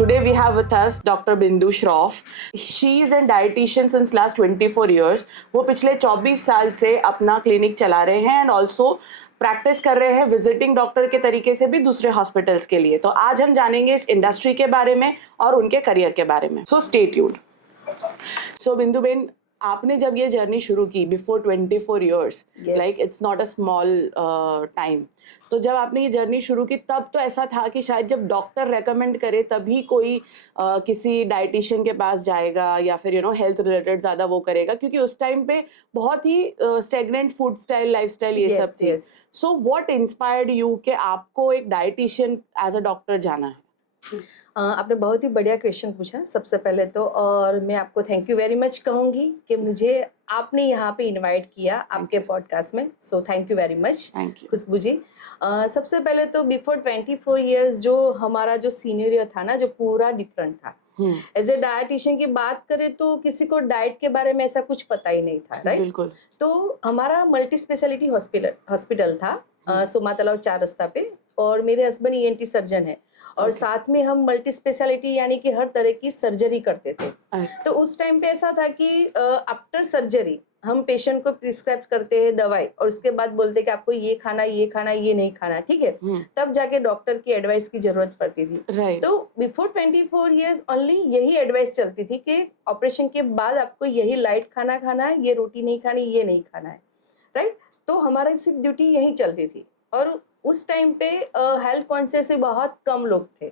Today we have with us Dr. Bindu Shroff. She is a dietitian since last 24 years. वो पिछले 24 साल से अपना क्लिनिक चला रहे हैं एंड ऑल्सो प्रैक्टिस कर रहे हैं विजिटिंग डॉक्टर के तरीके से भी दूसरे हॉस्पिटल्स के लिए. तो आज हम जानेंगे इस इंडस्ट्री के बारे में और उनके करियर के बारे में. So stay tuned. सो बिंदु बेन, आपने जब ये जर्नी शुरू की before 24 years, like it's not a small time, तो जब आपने ये जर्नी शुरू की तब तो ऐसा था कि शायद जब डॉक्टर रेकमेंड करे तभी कोई किसी डाइटिशियन के पास जाएगा या फिर हेल्थ रिलेटेड ज़्यादा वो करेगा, क्योंकि उस टाइम पे बहुत ही स्टेगनेंट फूड स्टाइल, लाइफस्टाइल ये सब थी. सो व्हाट इंस्पायर्ड यू कि आपको एक डाइटिशियन एज अ डॉक्टर जाना है? आपने बहुत ही बढ़िया क्वेश्चन पूछा सबसे पहले तो, और मैं आपको थैंक यू वेरी मच कहूँगी कि मुझे आपने यहाँ पे इनवाइट किया आपके पॉडकास्ट में. So thank you very much Khushboo ji. सबसे पहले तो बिफोर 24 इयर्स जो हमारा जो सीनियर था ना, जो पूरा डिफरेंट था. एज ए डाइटिशियन की बात करें तो किसी को डाइट के बारे में ऐसा कुछ पता ही नहीं था, राइट? बिल्कुल. तो हमारा मल्टी स्पेशलिटी हॉस्पिटल था सोमा तालाब 4 रास्ता पे, और मेरे हस्बैंड ENT सर्जन है और साथ में हम मल्टी स्पेशलिटी यानी कि हर तरह की सर्जरी करते थे. तो उस टाइम पे ऐसा था कि आफ्टर सर्जरी हम पेशेंट को प्रिस्क्राइब करते हैं दवाई और उसके बाद बोलते कि आपको ये खाना, ये खाना, ये नहीं खाना, ठीक है? तब जाके डॉक्टर की एडवाइस की जरूरत पड़ती थी. तो बिफोर 24 इयर्स ओनली यही एडवाइस चलती थी कि ऑपरेशन के बाद आपको यही लाइट खाना खाना है, ये रोटी नहीं खानी, ये नहीं खाना है, राइट? तो हमारी सिर्फ ड्यूटी यही चलती थी. और उस टाइम पे हेल्थ कॉन्शियस बहुत कम लोग थे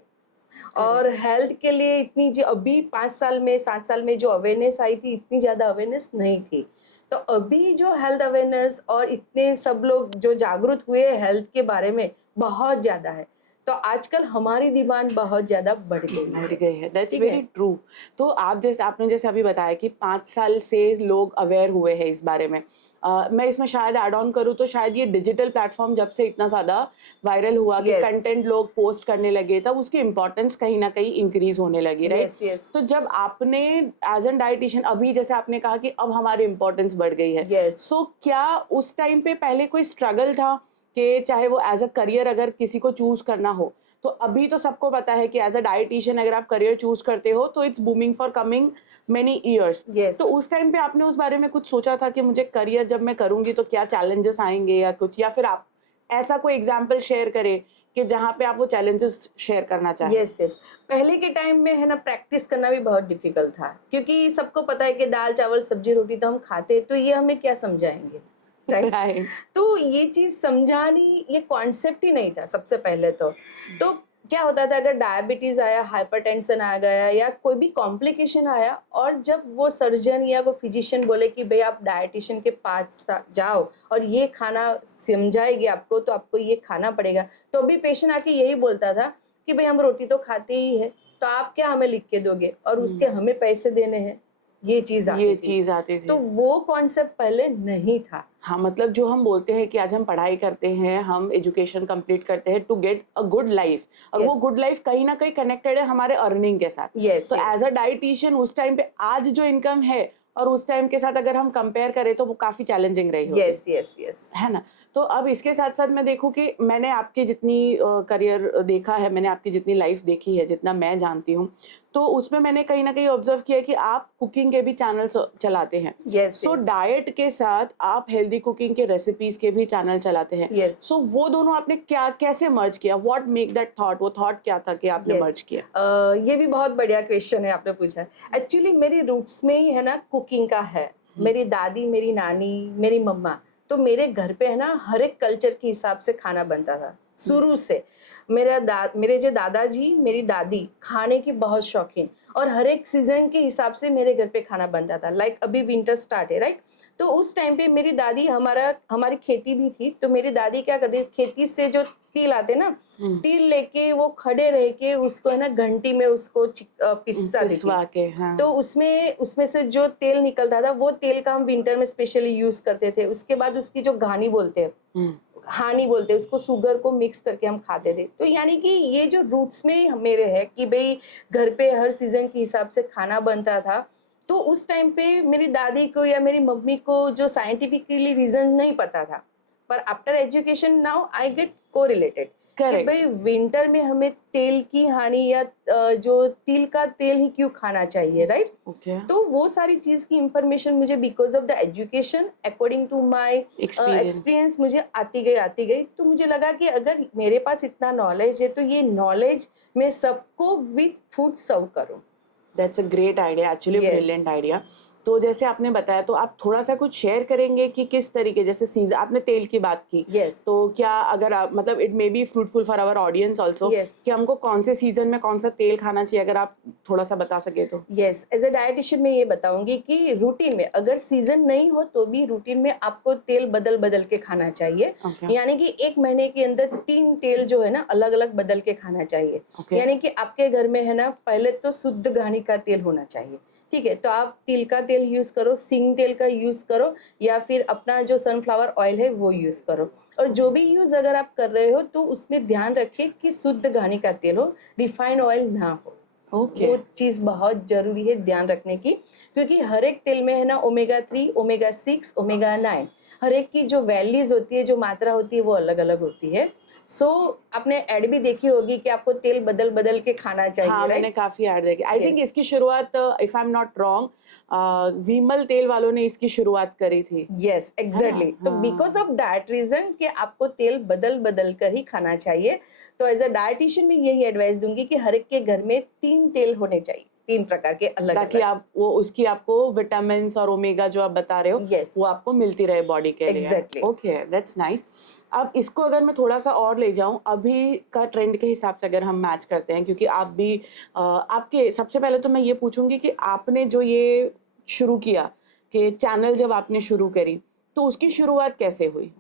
और हेल्थ के लिए इतनी जो अभी 5 साल में 7 साल में जो अवेयरनेस आई थी, इतनी ज़्यादा अवेयरनेस नहीं थी. तो अभी जो हेल्थ अवेयरनेस और इतने सब लोग जो जागरूक हुए हेल्थ के बारे में बहुत ज़्यादा है. तो आजकल हमारी डिमांड बहुत ज़्यादा बढ़ गई है. That's very true. तो आपने जैसे अभी बताया कि 5 साल से लोग अवेयर हुए हैं इस बारे में. मैं इसमें शायद ऐड ऑन करूँ तो शायद ये डिजिटल प्लेटफॉर्म जब से इतना ज़्यादा वायरल हुआ कि कंटेंट लोग पोस्ट करने लगे, तब उसकी इम्पोर्टेंस कहीं ना कहीं इंक्रीज होने लगी, राइट? तो जब आपने एज एन डाइटिशियन, अभी जैसे आपने कहा कि अब हमारी इम्पोर्टेंस बढ़ गई है, सो क्या उस टाइम पे पहले कोई स्ट्रगल था कि चाहे वो एज अ करियर अगर किसी को चूज करना हो, तो अभी तो सबको पता है कि एज अ डाइटिशियन अगर आप करियर चूज करते हो तो it's booming for coming many years. तो उस टाइम पे आपने उस बारे में कुछ सोचा था कि मुझे करियर जब मैं करूंगी तो क्या चैलेंजेस आएंगे या कुछ, या फिर आप ऐसा कोई एग्जांपल शेयर करें कि जहाँ पे आप वो चैलेंजेस शेयर करना चाहें? यस. पहले के टाइम में है ना, प्रैक्टिस करना भी बहुत डिफिकल्ट था, क्योंकि सबको पता है कि दाल चावल सब्जी रोटी तो हम खाते, तो ये हमें क्या समझाएंगे, राइट? तो ये चीज समझानी, ये कॉन्सेप्ट ही नहीं था सबसे पहले तो क्या होता था, अगर डायबिटीज आया, हाइपरटेंशन आ गया या कोई भी कॉम्प्लिकेशन आया, और जब वो सर्जन या वो फिजिशियन बोले कि भाई आप डाइटिशियन के पास जाओ और ये खाना समझाएगी आपको, तो आपको ये खाना पड़ेगा, तो अभी पेशेंट आके यही बोलता था कि भाई हम रोटी तो खाते ही है, तो आप क्या हमें लिख के दोगे और उसके हमें पैसे देने हैं. ये चीज आती थी. तो वो कॉन्सेप्ट पहले नहीं था. हाँ, मतलब जो हम बोलते हैं कि आज हम पढ़ाई करते हैं, हम एजुकेशन कंप्लीट करते हैं to get a good life, और वो गुड लाइफ कहीं ना कहीं कनेक्टेड है हमारे अर्निंग के साथ. तो एज अ डाइटिशियन उस टाइम पे आज जो इनकम है और उस टाइम के साथ अगर हम कंपेयर करें तो वो काफी चैलेंजिंग रही होगी. यस. है ना? तो अब इसके साथ साथ मैं देखूं कि मैंने आपकी जितनी करियर देखा है, मैंने आपकी जितनी लाइफ देखी है, जितना मैं जानती हूँ, तो उसमें मैंने कहीं ना कहीं ऑब्जर्व किया कि आप कुकिंग के भी चैनल चलाते हैं. सो डाइट के साथ आप हेल्दी कुकिंग के रेसिपीज के भी चैनल चलाते हैं. सो वो दोनों आपने कैसे मर्ज किया? What make that thought? वो थॉट क्या था कि आपने मर्ज किया? ये भी बहुत बढ़िया क्वेश्चन है आपने पूछा. एक्चुअली मेरी रूट्स में ही है ना कुकिंग का है. मेरी दादी, मेरी नानी, मेरी मम्मा, तो मेरे घर पे है ना हर एक कल्चर के हिसाब से खाना बनता था शुरू से. मेरे जो दादाजी, मेरी दादी खाने की बहुत शौकीन, और हर एक सीजन के हिसाब से मेरे घर पे खाना बनता था. लाइक अभी विंटर स्टार्ट है, राइट? तो उस टाइम पे मेरी दादी, हमारी खेती भी थी, तो मेरी दादी क्या करती, खेती से जो तिल आते ना, तिल लेके वो खड़े रह के उसको है ना घंटी में उसको पिसवा के, हाँ. तो उसमें से जो तेल निकलता था, वो तेल का हम विंटर में स्पेशली यूज करते थे. उसके बाद उसकी जो हानी बोलते हैं उसको, शुगर को मिक्स करके हम खाते थे. तो यानी कि ये जो रूट्स में मेरे है कि भाई घर पे हर सीजन के हिसाब से खाना बनता था. तो उस टाइम पे मेरी दादी को या मेरी मम्मी को जो साइंटिफिकली रीजन नहीं पता था, पर after education now I get correlated कि Correct. भाई विंटर में हमें तेल की हानि या जो तिल का तेल ही क्यों खाना चाहिए, राइट? ओके, तो वो सारी चीज की इंफॉर्मेशन मुझे because of the education according to my experience. Experience मुझे आती गई तो मुझे लगा कि अगर मेरे पास इतना नॉलेज है तो ये नॉलेज मैं सबको विथ फूड सर्व करूं। That's a great idea, actually Yes. Brilliant idea. तो जैसे आपने बताया, तो आप थोड़ा सा कुछ शेयर करेंगे कि किस तरीके, जैसे सीजन आपने तेल की बात की, यस तो क्या अगर आप मतलब it may be fruitful for our audience also yes कि हमको कौन से सीजन में कौन सा तेल खाना चाहिए, अगर आप थोड़ा सा बता सके तो। यस एज अ डायटिशियन मैं ये बताऊंगी कि रूटीन में अगर सीजन नहीं हो तो भी रूटीन में आपको तेल बदल बदल के खाना चाहिए। ओके यानी कि एक महीने के अंदर 3 तेल जो है ना अलग अलग बदल के खाना चाहिए। ओके यानी कि आपके घर में है ना पहले तो शुद्ध घानी का तेल होना चाहिए, ठीक है? तो आप तिल का तेल यूज करो, सिंग तेल का यूज करो या फिर अपना जो सनफ्लावर ऑयल है वो यूज करो। और जो भी यूज अगर आप कर रहे हो तो उसमें ध्यान रखिए कि शुद्ध घानी का तेल हो, रिफाइंड ऑयल ना हो। ओके वो चीज बहुत जरूरी है ध्यान रखने की, क्योंकि हर एक तेल में है ना ओमेगा 3, ओमेगा 6, ओमेगा 9, हर एक की जो वैल्यूज होती है, जो मात्रा होती है वो अलग अलग होती है। सो आपने एड भी देखी होगी कि आपको तेल बदल बदल के खाना चाहिए, हाँ, मैंने राइट? काफी ऐड देखी। आई थिंक यस इसकी शुरुआत, if I am not wrong, Vimal तेल वालों ने इसकी शुरुआत करी थी, यस है ना? एग्जैक्टली। तो बिकॉज हाँ, ऑफ दैट रीजन कि आपको तेल बदल बदल कर ही खाना चाहिए। तो एज अ डायटिशियन मैं यही एडवाइस दूंगी कि हर एक के घर में 3 तेल होने चाहिए, 3 प्रकार के अलग ताकि अलग। आप वो उसकी आपको विटामिन्स और ओमेगा जो आप बता रहे हो यस वो आपको मिलती रहे बॉडी के लिए। Exactly okay, that's nice. अब इसको अगर मैं थोड़ा सा और ले जाऊं अभी का ट्रेंड के हिसाब से, अगर हम मैच करते हैं, क्योंकि आप भी आपके सबसे पहले तो मैं ये पूछूंगी कि आपने जो ये शुरू किया, कि चैनल जब आपने शुरू करी, तो उसकी शुरुआत कैसे हुई?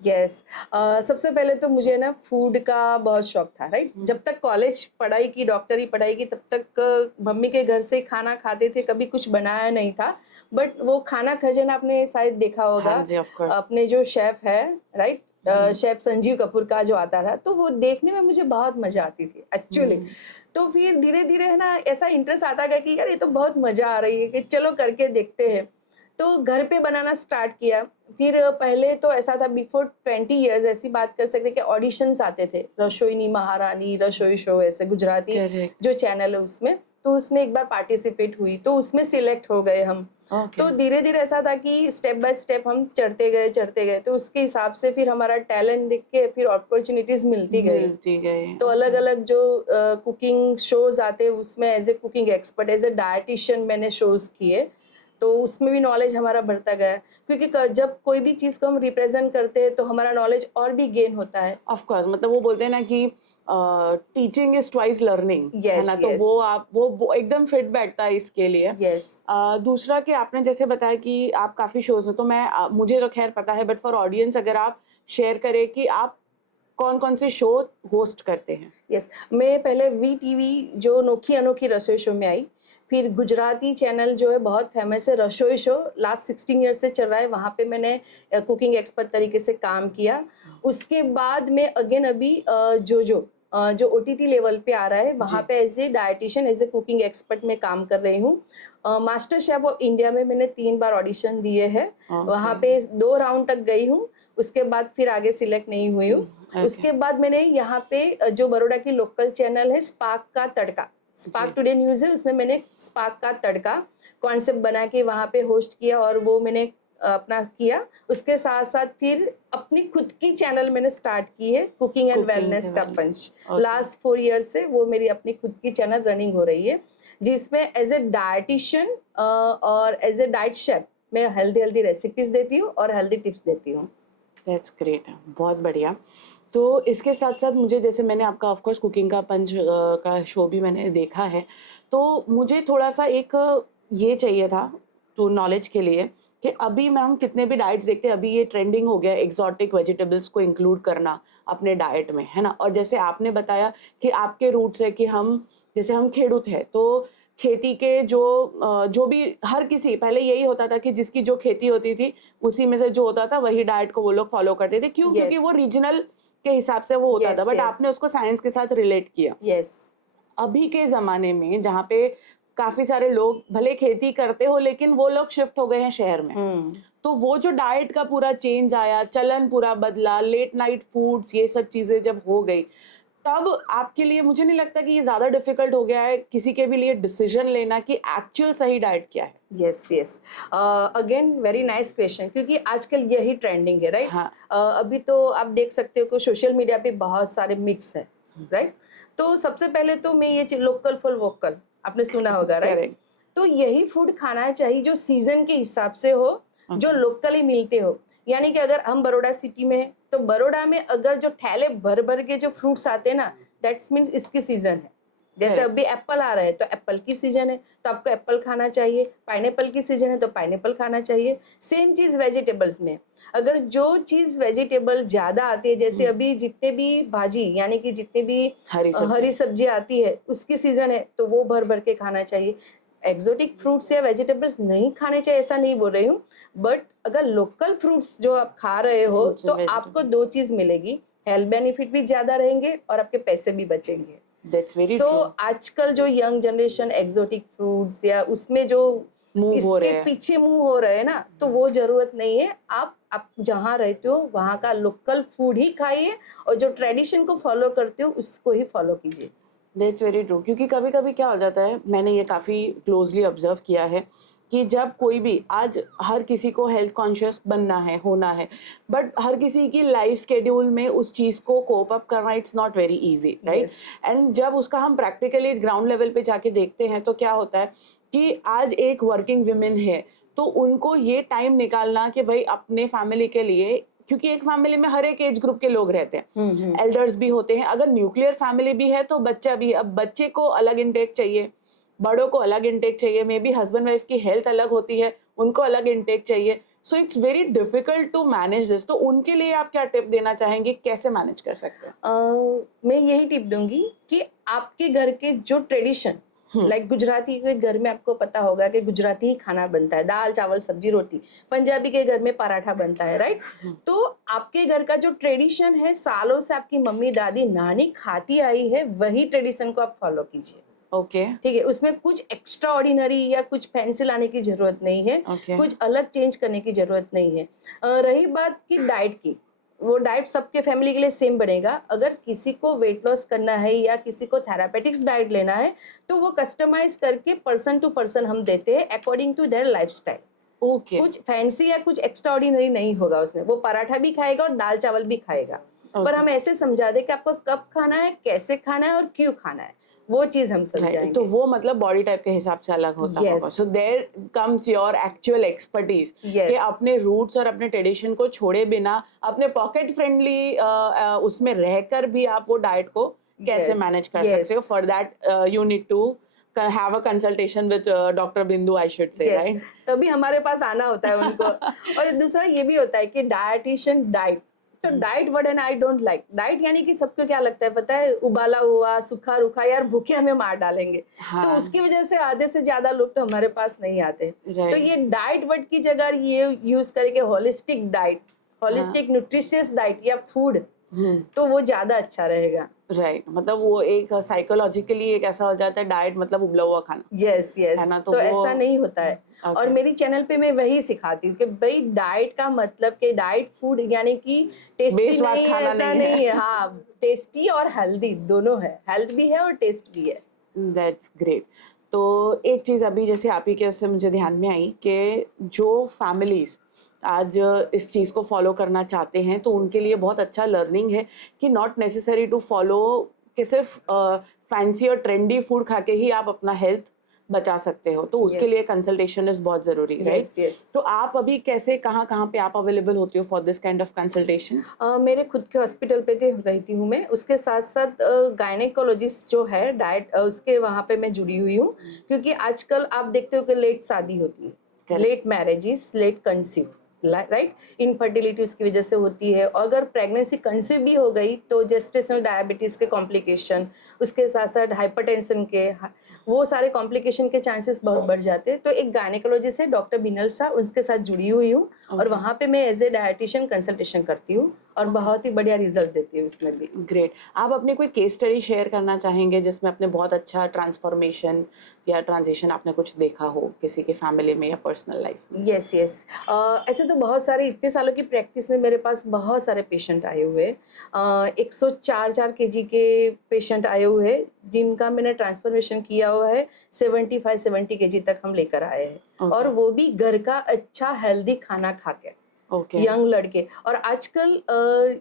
यस सबसे पहले तो मुझे ना फूड का बहुत शौक था, राइट? जब तक कॉलेज पढ़ाई की, डॉक्टरी पढ़ाई की, तब तक मम्मी के घर से खाना खाते थे, कभी कुछ बनाया नहीं था। बट वो खाना खजाना आपने शायद देखा हाँ होगा, जी, ऑफ कोर्स। अपने जो शेफ है, राइट? शेफ संजीव कपूर का जो आता था, तो वो देखने में मुझे बहुत मजा आती थी एक्चुअली। तो फिर धीरे धीरे है ना ऐसा इंटरेस्ट आता गया कि यार ये तो बहुत मजा आ रही है, कि चलो करके देखते हैं। तो घर पे बनाना स्टार्ट किया। फिर पहले तो ऐसा था, बिफोर 20 इयर्स ऐसी बात कर सकते कि ऑडिशंस आते थे, रसोईनी महारानी, रसोई शो, ऐसे गुजराती करेक्ट। जो चैनल है उसमें। तो उसमें एक बार पार्टिसिपेट हुई, तो उसमें सिलेक्ट हो गए हम। ओके, तो धीरे धीरे ऐसा था कि स्टेप बाय स्टेप हम चढ़ते गए, तो उसके हिसाब से फिर हमारा टैलेंट देख के फिर अपॉर्चुनिटीज मिलती गई। मिलती गई। तो अलग अलग जो कुकिंग शोज आते उसमें as a cooking expert, as a dietitian मैंने शोज किए। तो उसमें भी नॉलेज हमारा बढ़ता गया, क्योंकि जब कोई भी चीज़ को हम रिप्रेजेंट करते हैं तो हमारा नॉलेज और भी गेन होता है। ऑफ कोर्स, मतलब वो बोलते हैं ना कि टीचिंग इज ट्वाइस लर्निंग, है यस ना? तो यस वो आप वो एकदम फिट बैठता है इसके लिए। यस दूसरा कि आपने जैसे बताया कि आप काफी शोज में, तो मैं मुझे तो खैर पता है, बट फॉर ऑडियंस अगर आप शेयर करें कि आप कौन कौन से शो होस्ट करते हैं। यस मैं पहले वी टीवी जो नोखी अनोखी रसोई शो में आई। फिर गुजराती चैनल जो है बहुत फेमस है, रसोई शो, लास्ट 16 ईयर से चल रहा है, वहाँ पे मैंने कुकिंग एक्सपर्ट तरीके से काम किया। उसके बाद में अगेन अभी जो ओटीटी लेवल पे आ रहा है, वहाँ जी। पे as a dietitian, as a cooking expert में काम कर रही हूँ। मास्टर शेफ ऑफ इंडिया में मैंने 3 बार ऑडिशन दिए हैं, वहाँ ओके। पे 2 राउंड तक गई हूँ। उसके बाद फिर आगे सिलेक्ट नहीं हुई हूँ। ओके। उसके बाद मैंने यहाँ पे जो बड़ौदा की लोकल चैनल है स्पार्क का तड़का, स्पार्क जी। टुडे न्यूज़ है, उसमें मैंने स्पार्क का तड़का कॉन्सेप्ट बना के वहाँ पे होस्ट किया और वो मैंने अपना किया। उसके साथ साथ फिर अपनी खुद की चैनल मैंने स्टार्ट की है, कुकिंग एंड कुकिंग वेलनेस का पंच। ओके। लास्ट 4 ईयर्स से वो मेरी अपनी खुद की चैनल रनिंग हो रही है, जिसमें एज ए डायटिशियन और एज ए डाइट शेफ मैं हेल्दी हेल्दी रेसिपीज देती हूँ और हेल्दी टिप्स देती हूँ। दैट्स ग्रेट, बहुत बढ़िया। तो इसके साथ साथ मुझे, जैसे मैंने आपका ऑफ कोर्स कुकिंग का पंच का शो भी मैंने देखा है, तो मुझे थोड़ा सा एक ये चाहिए था तो नॉलेज के लिए, कि अभी मैं हम कितने भी डाइट्स देखते हैं, अभी ये ट्रेंडिंग हो गया एक्सोटिक वेजिटेबल्स को इंक्लूड करना अपने डाइट में, है ना? और जैसे आपने बताया कि आपके रूट्स है कि हम, जैसे हम खेडूत है, तो खेती के जो भी हर किसी पहले यही होता था कि जिसकी जो खेती होती थी उसी में से जो होता था वही डाइट को वो लोग फॉलो करते थे। क्यों? क्योंकि यस वो रीजनल के हिसाब से वो होता था, यस बट यस आपने उसको साइंस के साथ रिलेट किया। यस अभी के ज़माने में जहाँ पे काफ़ी सारे लोग भले खेती करते हो, लेकिन वो लोग शिफ्ट हो गए हैं शहर में। हम्म तो तो वो जो डाइट का पूरा चेंज आया, चलन पूरा बदला, लेट नाइट फूड्स, ये सब चीज़ें जब हो गई, तब आपके लिए मुझे नहीं लगता कि ये ज़्यादा डिफ़िकल्ट हो गया है किसी के भी लिए डिसीज़न लेना कि एक्चुअल सही डाइट क्या है? Yes yes, again very nice question, क्योंकि आजकल यही ट्रेंडिंग है, राइट? हाँ। अभी तो आप देख सकते हो कि सोशल मीडिया पे बहुत सारे मिक्स है, राइट? तो सबसे पहले तो मैं ये लोकल फॉर वोकल, आपने सुना होगा, राइट? करेक्ट। तो यही फूड खाना चाहिए जो सीजन के हिसाब से हो, जो लोकली मिलते हो। यानी कि अगर हम बड़ौदा सिटी में हैं, तो बड़ौदा में अगर जो थैले भर भर के जो फ्रूट्स आते हैं ना, दैट्स मीन्स इसकी सीजन है। जैसे Correct. अभी एप्पल आ रहा है तो एप्पल की सीजन है, तो आपको एप्पल खाना चाहिए। पाइनएप्पल की सीजन है तो पाइनएप्पल खाना चाहिए। सेम चीज वेजिटेबल्स में, अगर जो चीज वेजिटेबल ज्यादा आती है, जैसे अभी जितने भी भाजी यानी कि जितने भी हरी सब्जी आती है उसकी सीजन है, तो वो भर भर के खाना चाहिए। एक्सोटिक फ्रूट्स या वेजिटेबल्स नहीं खाने चाहिए ऐसा नहीं बोल रही हूँ, बट अगर लोकल फ्रूट्स जो आप खा रहे हो Fruits तो and आपको vegetables. 2 चीज मिलेगी, हेल्थ बेनिफिट भी ज्यादा रहेंगे और आपके पैसे भी बचेंगे। That's very so true. आजकल जो यंग जनरेशन एक्सोटिक फ्रूट्स या उसमें जो मूव हो रहे इसके हैं। पीछे मूव हो रहे हैं ना, तो वो जरूरत नहीं है। आप जहाँ रहते हो वहाँ का लोकल फूड ही खाइए और जो ट्रेडिशन को फॉलो करते हो उसको ही फॉलो कीजिए। दैट्स वेरी ट्रू, क्योंकि कभी-कभी क्या हो जाता है, मैंने ये काफ़ी क्लोज़ली ऑब्ज़र्व किया है कि जब कोई भी आज हर किसी को हेल्थ कॉन्शियस बनना है, होना है, बट हर किसी की लाइफ़ शेड्यूल में उस चीज़ को कोप अप करना it's not very easy, right? Yes and जब उसका हम प्रैक्टिकली ग्राउंड लेवल पे जाके देखते हैं, तो क्या होता है कि आज एक वर्किंग वुमन है, तो उनको ये टाइम निकालना कि भई अपने फैमिली के लिए, क्योंकि एक फैमिली में हर एक एज ग्रुप के लोग रहते हैं, एल्डर्स भी होते हैं, अगर न्यूक्लियर फैमिली भी है तो बच्चा भी। अब बच्चे को अलग इंटेक चाहिए, बड़ों को अलग इंटेक चाहिए, मे बी हस्बैंड वाइफ की हेल्थ अलग होती है, उनको अलग इंटेक चाहिए। So it's very difficult to manage this. तो उनके लिए आप क्या टिप देना चाहेंगे, कैसे मैनेज कर सकते हैं? मैं यही टिप दूंगी कि आपके घर के जो ट्रेडिशन, लाइक गुजराती के घर में आपको पता होगा कि गुजराती ही खाना बनता है, दाल चावल सब्जी रोटी। पंजाबी के घर में पराठा बनता है, राइट? तो आपके घर का जो ट्रेडिशन है, सालों से आपकी मम्मी दादी नानी खाती आई है, वही ट्रेडिशन को आप फॉलो कीजिए। ओके। ठीक है, उसमें कुछ एक्स्ट्रा ऑर्डिनरी या कुछ फैंसी लाने की जरूरत नहीं है, Okay. कुछ अलग चेंज करने की जरूरत नहीं है। रही बात की डाइट की, वो डाइट सबके फैमिली के लिए सेम बनेगा। अगर किसी को वेट लॉस करना है या किसी को थेरापेटिक्स डाइट लेना है, तो वो कस्टमाइज करके पर्सन टू पर्सन हम देते हैं according to their lifestyle. Okay. कुछ फैंसी या कुछ एक्स्ट्रा ऑर्डिनरी नहीं होगा उसमें। वो पराठा भी खाएगा और दाल चावल भी खाएगा, पर हम ऐसे समझा दे कि आपको कब खाना है, कैसे खाना है और क्यों खाना है, वो चीज हम समझाएंगे। तो वो मतलब बॉडी टाइप के हिसाब से अलग होता Yes. होगा। So there comes your actual expertise Yes. कि अपने रूट्स और अपने ट्रेडिशन को छोड़े बिना अपने पॉकेट फ्रेंडली उसमें रहकर भी आप वो डाइट को कैसे Yes. मैनेज कर Yes. सकते हो। For that you need to have a consultation with doctor Bindu, I should say, Yes. Right? तभी हमारे पास आना होता है उनको। और दूसरा ये भी होता है कि डायटिशियन डाइट, तो diet word and I don't like. Diet यानी कि सबको क्या लगता है पता है, उबाला हुआ सूखा रूखा, यार भूखे हमें मार डालेंगे। हाँ. तो उसकी वजह से आधे से ज्यादा लोग तो हमारे पास नहीं आते। Right. तो ये डाइट वर्ड की जगह ये यूज करके holistic diet, holistic nutritious diet या फूड, तो वो ज्यादा अच्छा रहेगा। राइट, मतलब वो एक साइकोलॉजिकली एक ऐसा हो जाता है, डाइट मतलब उबला हुआ खाना। यस यस, है ना, तो तो वो ऐसा नहीं होता है। Okay. और मेरी चैनल पे मैं वही सिखाती हूँ कि भाई डाइट का मतलब कि डाइट फूड यानी कि टेस्टी बेस्वाद नहीं है, खाना ऐसा नहीं नहीं है। है। हाँ, टेस्टी और हेल्दी दोनों है, हेल्थ भी है और टेस्ट भी है। That's great. तो एक चीज़ अभी जैसे आप ही के उससे मुझे ध्यान में आई कि जो फैमिलीज़ आज इस चीज़ को फॉलो करना चाहते हैं, तो उनके लिए बहुत अच्छा लर्निंग है कि नॉट नेसेसरी टू फॉलो कि सिर्फ फैंसी और ट्रेंडी फूड खा के ही आप अपना हेल्थ बचा सकते हो। तो उसके Yes. लिए कंसल्टेशन इज बहुत ज़रूरी, राइट? Yes, yes. तो आप अभी कैसे कहाँ पे आप अवेलेबल होती हो for this kind of consultations? मेरे खुद के हॉस्पिटल पे रहती हूँ मैं, उसके साथ साथ गायनेकोलॉजिस्ट जो है डाइट उसके वहाँ पे मैं जुड़ी हुई हूँ। क्योंकि आजकल आप देखते हो कि लेट शादी होती है, Correct. Late marriages, late conceive, right? Infertility उसकी वजह से होती है। और अगर प्रेगनेंसी कंसीव भी हो गई तो जेस्टेशनल डायबिटीज के कॉम्प्लिकेशन, उसके साथ साथ हाइपरटेंशन के, वो सारे कॉम्प्लिकेशन के चांसेस बहुत बढ़ जाते हैं। तो एक गायनेकोलॉजिस्ट है डॉक्टर बिनल शाह, उनके साथ जुड़ी हुई हूँ। और वहाँ पे मैं एज ए डायटिशियन कंसल्टेशन करती हूँ और बहुत ही बढ़िया रिजल्ट देती है उसमें भी। ग्रेट। आप अपनी कोई केस स्टडी शेयर करना चाहेंगे जिसमें आपने बहुत अच्छा ट्रांसफॉर्मेशन या ट्रांजिशन आपने कुछ देखा हो किसी के फैमिली में या पर्सनल लाइफ में? Yes yes. ऐसे तो बहुत सारे, इतने सालों की प्रैक्टिस में मेरे पास बहुत सारे पेशेंट आए हुए हैं। 104 केजी के पेशेंट आए हुए हैं जिनका मैंने ट्रांसफॉर्मेशन किया हुआ है। 75-70 केजी तक हम लेकर आए हैं। और वो भी घर का अच्छा हेल्दी खाना खा के। ओके। यंग लड़के, और आजकल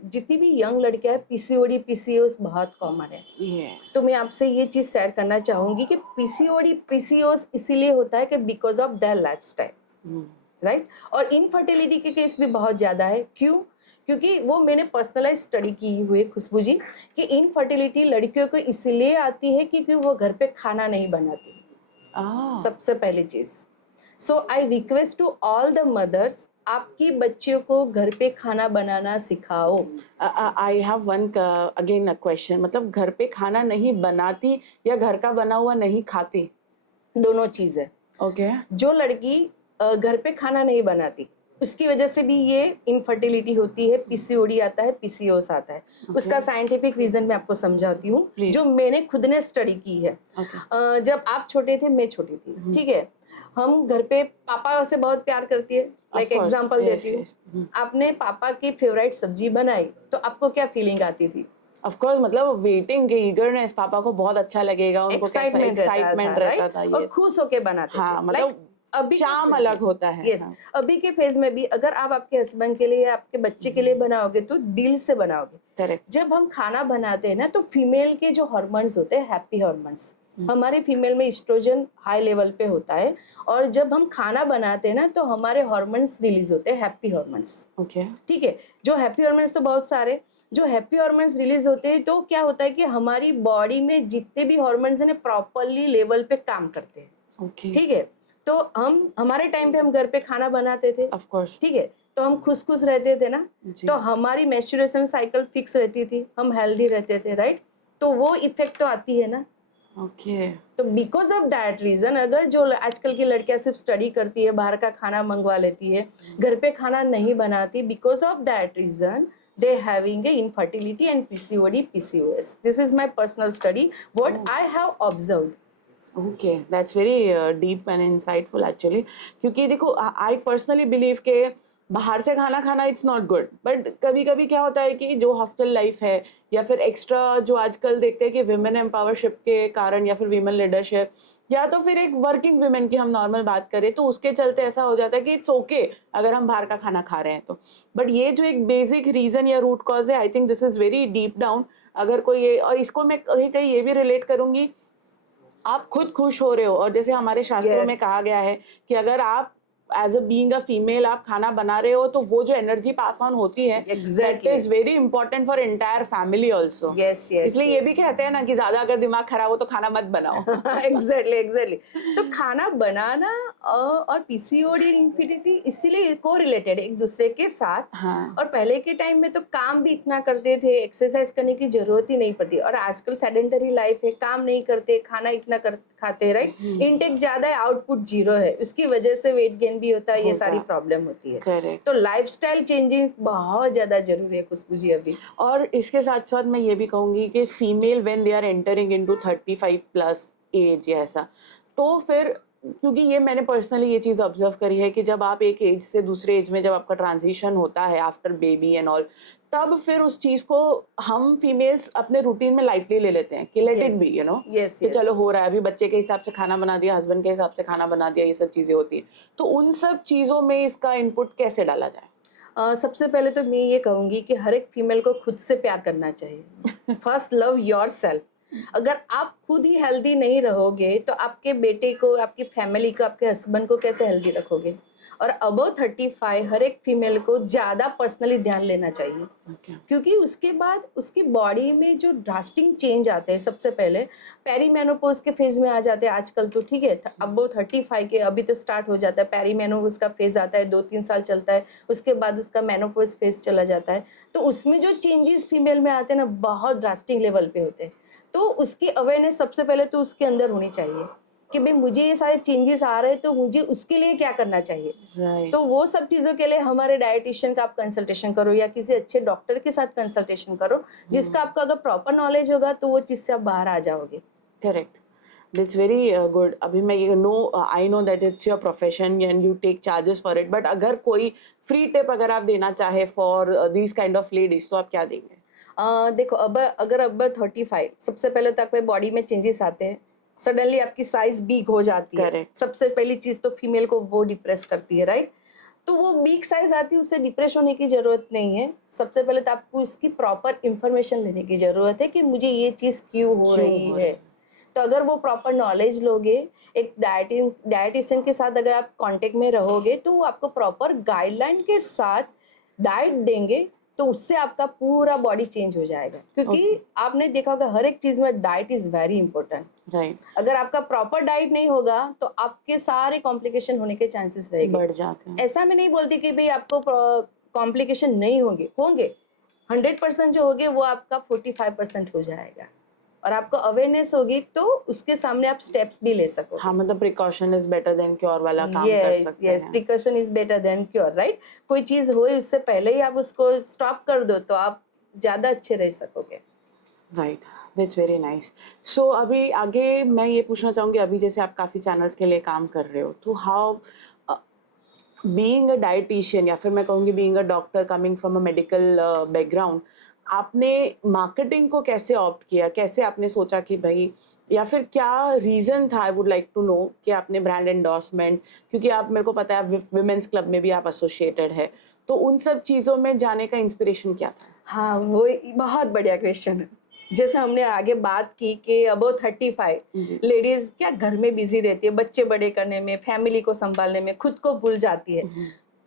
जितनी भी यंग लड़के हैं, पीसीओडी पीसीओएस बहुत कॉमन है। यस। तो मैं आपसे ये चीज शेयर करना चाहूंगी कि पीसीओडी पीसीओएस इसीलिए होता है कि because of their lifestyle, right. और इनफर्टिलिटी के केस भी बहुत ज्यादा है। क्यों? क्योंकि वो मैंने पर्सनलाइज स्टडी की हुई है खुशबू जी, कि इनफर्टिलिटी लड़कियों को इसलिए आती है क्योंकि वो घर पे खाना नहीं बनाती, सबसे पहली चीज। So I request to all the mothers, आपकी बच्चियों को घर पे खाना बनाना सिखाओ। I have one again a question, मतलब घर पे खाना नहीं बनाती या घर का बना हुआ नहीं खाती? दोनों चीज है। ओके। जो लड़की घर पे खाना नहीं बनाती, उसकी वजह से भी ये इनफर्टिलिटी होती है, पीसीओडी आता है, पीसीओएस आता है। उसका साइंटिफिक रीजन मैं आपको समझाती हूँ, Please. जो मैंने खुद ने स्टडी की है। Okay. जब आप छोटे थे, मैं छोटी थी, ठीक है, हम घर पे पापा से बहुत प्यार करती है। Like course. एग्जांपल Yes, देती हूँ, आपने पापा की फेवरेट सब्जी बनाई तो आपको क्या फीलिंग आती थी? ऑफ कोर्स, मतलब वेटिंग की ईगरनेस, पापा को बहुत अच्छा लगेगा, उनको कैसा एक्साइटमेंट रहता था। और यस। खुश होके बनाते हाँ, थे। मतलब Like, अभी चाम अलग होता है। यस। हाँ। अभी के फेज में भी अगर आप आपके हस्बैंड के लिए या आपके बच्चे के लिए बनाओगे तो दिल से बनाओगे। करेक्ट। जब हम खाना बनाते हैं ना, तो फीमेल के जो हार्मोन्स होते हैं, हैप्पी हार्मोन्स, हमारे फीमेल में एस्ट्रोजन हाई लेवल पे होता है, और जब हम खाना बनाते हैं ना, तो हमारे हार्मोन्स रिलीज होते हैं, हैप्पी हार्मोन्स। ओके। ठीक है। जो हैप्पी हार्मोन्स तो बहुत सारे, जो हैप्पी हार्मोन्स रिलीज होते हैं तो क्या होता है कि हमारी बॉडी में जितने भी हार्मोन्स हैं प्रॉपरली लेवल पे काम करते हैं। ओके। ठीक है। तो हम हमारे टाइम पे हम घर पे खाना बनाते थे, ऑफ कोर्स। ठीक है, तो हम खुश खुश रहते थे ना, जी। तो हमारी मेंस्ट्रुएशन साइकिल फिक्स रहती थी, हम हेल्दी रहते थे, राइट। तो वो इफेक्ट तो आती है ना। ओके। तो बिकॉज ऑफ दैट रीजन, अगर जो आजकल की लड़कियां सिर्फ स्टडी करती है, बाहर का खाना मंगवा लेती है, घर पे खाना नहीं बनाती, because of that reason they having a infertility and PCOD PCOS. This is my personal study, what I have observed. Okay, that's very deep and insightful actually. क्योंकि देखो, आई पर्सनली बिलीव के बाहर से खाना खाना इट्स नॉट गुड, बट कभी कभी क्या होता है कि जो हॉस्टल लाइफ है या फिर एक्स्ट्रा जो आजकल देखते हैं कि विमेन एम्पावरशिप के कारण या फिर वीमेन लीडरशिप या तो फिर एक वर्किंग विमेन की हम नॉर्मल बात करें, तो उसके चलते ऐसा हो जाता है कि इट्स ओके अगर हम बाहर का खाना खा रहे हैं तो। बट ये जो एक बेसिक रीजन या रूट कॉज है, I think this is very deep down. अगर कोई ये, और इसको मैं कहीं कहीं ये भी रिलेट करूंगी, आप खुद खुश हो रहे हो, और जैसे हमारे शास्त्रों में Yes. कहा गया है कि अगर आप as a being a female आप खाना बना रहे हो तो वो जो एनर्जी पास ऑन होती है, that Exactly. Is very important for entire family also. Yes, yes, इसलिए ये भी कहते हैं ना कि ज्यादा अगर दिमाग खराब हो तो खाना मत बनाओ। Exactly exactly. तो खाना बनाना और पीसीओडी इन्फिनिटी इसीलिए को रिलेटेड एक दूसरे के साथ। हाँ। और पहले के टाइम में तो काम भी इतना करते थे, एक्सरसाइज करने की जरूरत ही नहीं पड़ती, और आजकल सेडेंटरी लाइफ है, काम नहीं करते, खाना इतना खाते, राइट। इनटेक ज्यादा है, आउटपुट जीरो है, उसकी वजह से वेट गेन भी होता है, ये सारी प्रॉब्लम होती है। करेक्ट। तो लाइफस्टाइल चेंजिंग बहुत ज्यादा जरूरी है खुशबू जी अभी। और इसके साथ साथ मैं ये भी कहूंगी कि female when they are entering into 35 plus age या ऐसा, तो फिर, क्योंकि ये मैंने पर्सनली ये चीज़ ऑब्जर्व करी है कि जब आप एक एज से दूसरे एज में जब आपका ट्रांजिशन होता है आफ्टर बेबी एंड ऑल, तब फिर उस चीज़ को हम फीमेल्स अपने रूटीन में लाइटली ले लेते हैं कि let it be, you know, Yes, कि yes. चलो हो रहा है, अभी बच्चे के हिसाब से खाना बना दिया, हस्बैंड के हिसाब से खाना बना दिया, ये सब चीज़ें होती हैं। तो उन सब चीज़ों में इसका इनपुट कैसे डाला जाए? सबसे पहले तो मैं ये कहूंगी कि हर एक फीमेल को खुद से प्यार करना चाहिए। First love your self. अगर आप खुद ही हेल्दी नहीं रहोगे तो आपके बेटे को, आपकी फैमिली को, आपके हस्बैंड को कैसे हेल्दी रखोगे। और अबव 35 हर एक फीमेल को ज़्यादा पर्सनली ध्यान लेना चाहिए, क्योंकि उसके बाद उसकी बॉडी में जो ड्रास्टिक चेंज आते हैं, सबसे पहले पेरीमेनोपॉज के फेज में आ जाते हैं आजकल तो, ठीक है। अबव 35 के अभी तो स्टार्ट हो जाता है, पेरीमेनोपॉज का फेज आता है, 2-3 साल चलता है, उसके बाद उसका मेनोपॉज फेज चला जाता है। तो उसमें जो चेंजेस फीमेल में आते हैं ना, बहुत ड्रास्टिक लेवल पे होते हैं। तो उसकी अवेयरनेस सबसे पहले तो उसके अंदर होनी चाहिए कि भाई मुझे ये सारे चेंजेस आ रहे हैं तो मुझे उसके लिए क्या करना चाहिए। राइट, तो वो सब चीज़ों के लिए हमारे डायटिशियन का आप कंसल्टेशन करो या किसी अच्छे डॉक्टर के साथ कंसल्टेशन करो, जिसका आपको अगर प्रॉपर नॉलेज होगा तो वो चीज़ से आप बाहर आ जाओगे। Correct, that's very good. अभी मैं ये no I know that it's your profession and you take charges for it, but अगर कोई फ्री टिप अगर आप देना चाहे for these kind of ladies तो आप क्या देंगे? देखो अब अगर अब 35 सबसे पहले तो आपके बॉडी में चेंजेस आते हैं, सडनली आपकी साइज बिग हो जाती है। Correct. सबसे पहली चीज तो फीमेल को वो डिप्रेस करती है, राइट? तो वो बिग साइज आती है, उससे डिप्रेस होने की जरूरत नहीं है। सबसे पहले तो आपको इसकी प्रॉपर इंफॉर्मेशन लेने की जरूरत है कि मुझे ये चीज क्यों हो क्यों रही हो है। रहा तो अगर वो प्रॉपर नॉलेज लोगे, एक डाइटिशियन के साथ अगर आप कांटेक्ट में रहोगे तो वो आपको प्रॉपर गाइडलाइन के साथ डाइट देंगे, तो उससे आपका पूरा बॉडी चेंज हो जाएगा। क्योंकि Okay. आपने देखा होगा हर एक चीज में diet is very important. Right, अगर आपका प्रॉपर डाइट नहीं होगा तो आपके सारे कॉम्प्लिकेशन होने के चांसेस रहेंगे। बढ़ जाते हैं। ऐसा मैं नहीं बोलती कि भाई आपको कॉम्प्लिकेशन नहीं होंगे, होंगे। 100% जो होंगे वो आपका 45% हो जाएगा। और आपको अवेयरनेस होगी तो उसके सामने आप स्टेप्स भी ले सकोगे। हाँ, मतलब precaution is better than cure वाला काम कर यस सकते यस, हैं। Precaution is better than cure, right? कोई चीज होए उससे पहले ही आप उसको स्टॉप कर दो तो आप ज्यादा अच्छे रह सकोगे। Right, that's very nice. So अभी आगे मैं ये पूछना चाहूँगी, अभी जैसे आप काफ़ी चैनल्स के लिए काम कर रहे हो, तो हाउ बीइंग अ डाइटिशियन या फिर मैं कहूँगी being a doctor coming from a medical background, आपने मार्केटिंग को कैसे ऑप्ट किया? कैसे आपने सोचा कि भाई, या फिर क्या रीज़न था? I would like to know कि आपने ब्रांड एंडोर्समेंट, क्योंकि आप मेरे को पता है विमेंस क्लब में भी आप एसोसिएटेड है, तो उन सब चीज़ों में जाने का इंस्पिरेशन क्या था? हाँ, वो बहुत बढ़िया क्वेश्चन है। जैसे हमने आगे बात की कि अबव 35 जी। लेडीज क्या घर में बिजी रहती है, बच्चे बड़े करने में, फैमिली को संभालने में, खुद को भूल जाती है।